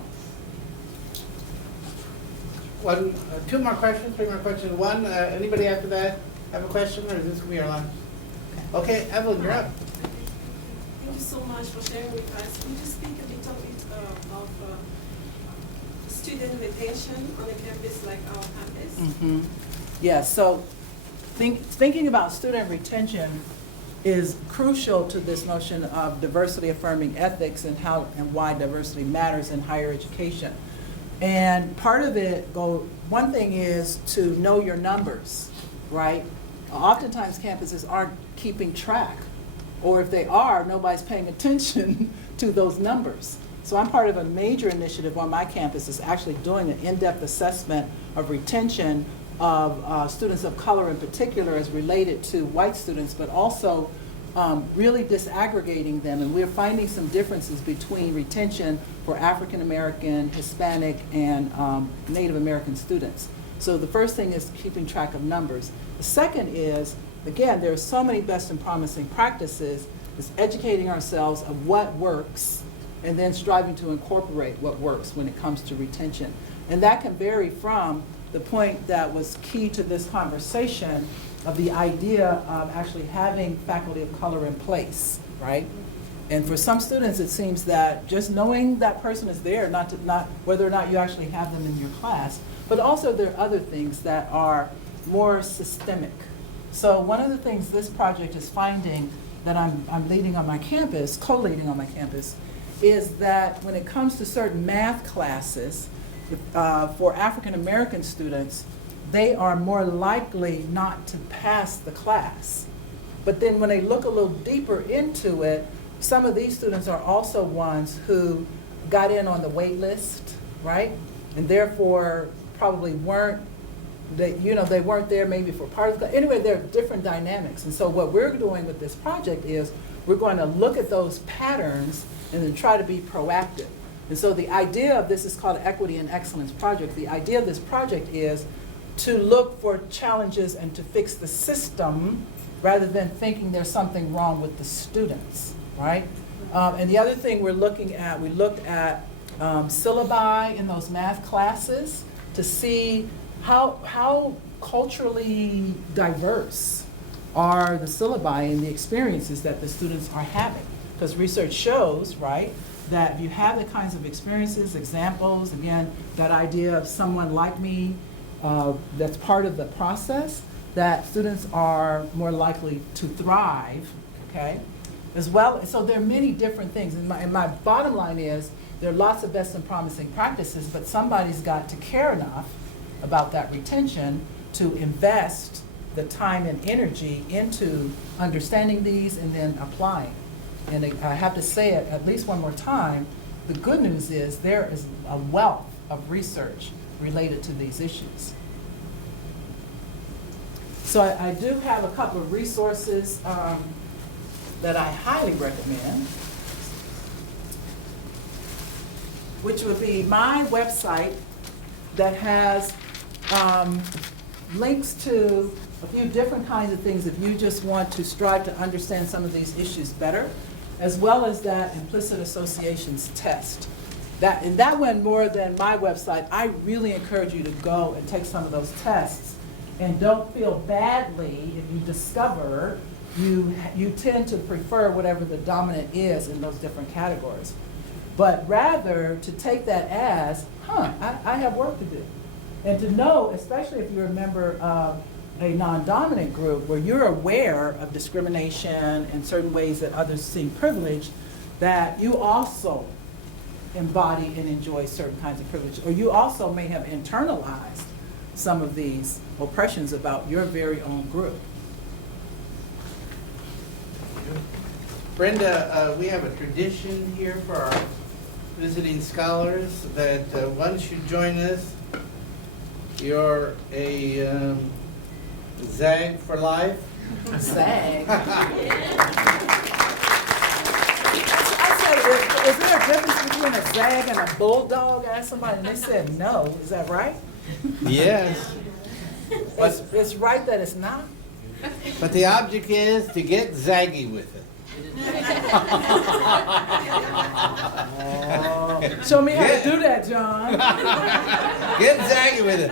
Two more questions, three more questions. One, anybody after that have a question, or is this gonna be our last? Okay, Evelyn, you're up. Thank you so much for sharing with us. Could you speak a little bit of student retention on a campus like our campus? Yeah, so thinking about student retention is crucial to this notion of diversity affirming ethics and how and why diversity matters in higher education. And part of it, one thing is to know your numbers, right? Oftentimes campuses aren't keeping track, or if they are, nobody's paying attention to those numbers. So I'm part of a major initiative on my campus is actually doing an in-depth assessment of retention of students of color in particular as related to white students, but also really disaggregating them. And we're finding some differences between retention for African American, Hispanic, and Native American students. So the first thing is keeping track of numbers. The second is, again, there are so many best and promising practices, is educating ourselves of what works and then striving to incorporate what works when it comes to retention. And that can vary from the point that was key to this conversation of the idea of actually having faculty of color in place, right? And for some students, it seems that just knowing that person is there, not whether or not you actually have them in your class, but also there are other things that are more systemic. So one of the things this project is finding that I'm leading on my campus, co-leading on my campus, is that when it comes to certain math classes, for African American students, they are more likely not to pass the class. But then when they look a little deeper into it, some of these students are also ones who got in on the wait list, right? And therefore probably weren't, they weren't there maybe for part of the, anyway, there are different dynamics. And so what we're doing with this project is we're going to look at those patterns and then try to be proactive. And so the idea of this is called Equity and Excellence Project. The idea of this project is to look for challenges and to fix the system rather than thinking there's something wrong with the students, right? And the other thing we looked at syllabi in those math classes to see how culturally diverse are the syllabi and the experiences that the students are having. Because research shows, right, that if you have the kinds of experiences, examples, again, that idea of someone like me, that's part of the process, that students are more likely to thrive, okay? As well, so there are many different things, and my bottom line is, there are lots of best and promising practices, but somebody's got to care enough about that retention to invest the time and energy into understanding these and then applying. And I have to say it at least one more time, the good news is there is a wealth of research related to these issues. So I do have a couple of resources that I highly recommend, which would be my website that has links to a few different kinds of things if you just want to strive to understand some of these issues better, as well as that implicit associations test. That one more than my website, I really encourage you to go and take some of those tests. And don't feel badly if you discover you tend to prefer whatever the dominant is in those different categories. But rather to take that as, I have work to do. And to know, especially if you're a member of a non-dominant group where you're aware of discrimination and certain ways that others seem privileged, that you also embody and enjoy certain kinds of privilege, or you also may have internalized some of these oppressions about your very own group. Brenda, we have a tradition here for our visiting scholars that once you join us, you're a ZAG for life. ZAG? I said, is there a difference between a ZAG and a bulldog? I asked somebody and they said no. Is that right? Yes. It's right that it's not. But the object is to get zaggy with it. Show me how to do that, John. Get zaggy with it.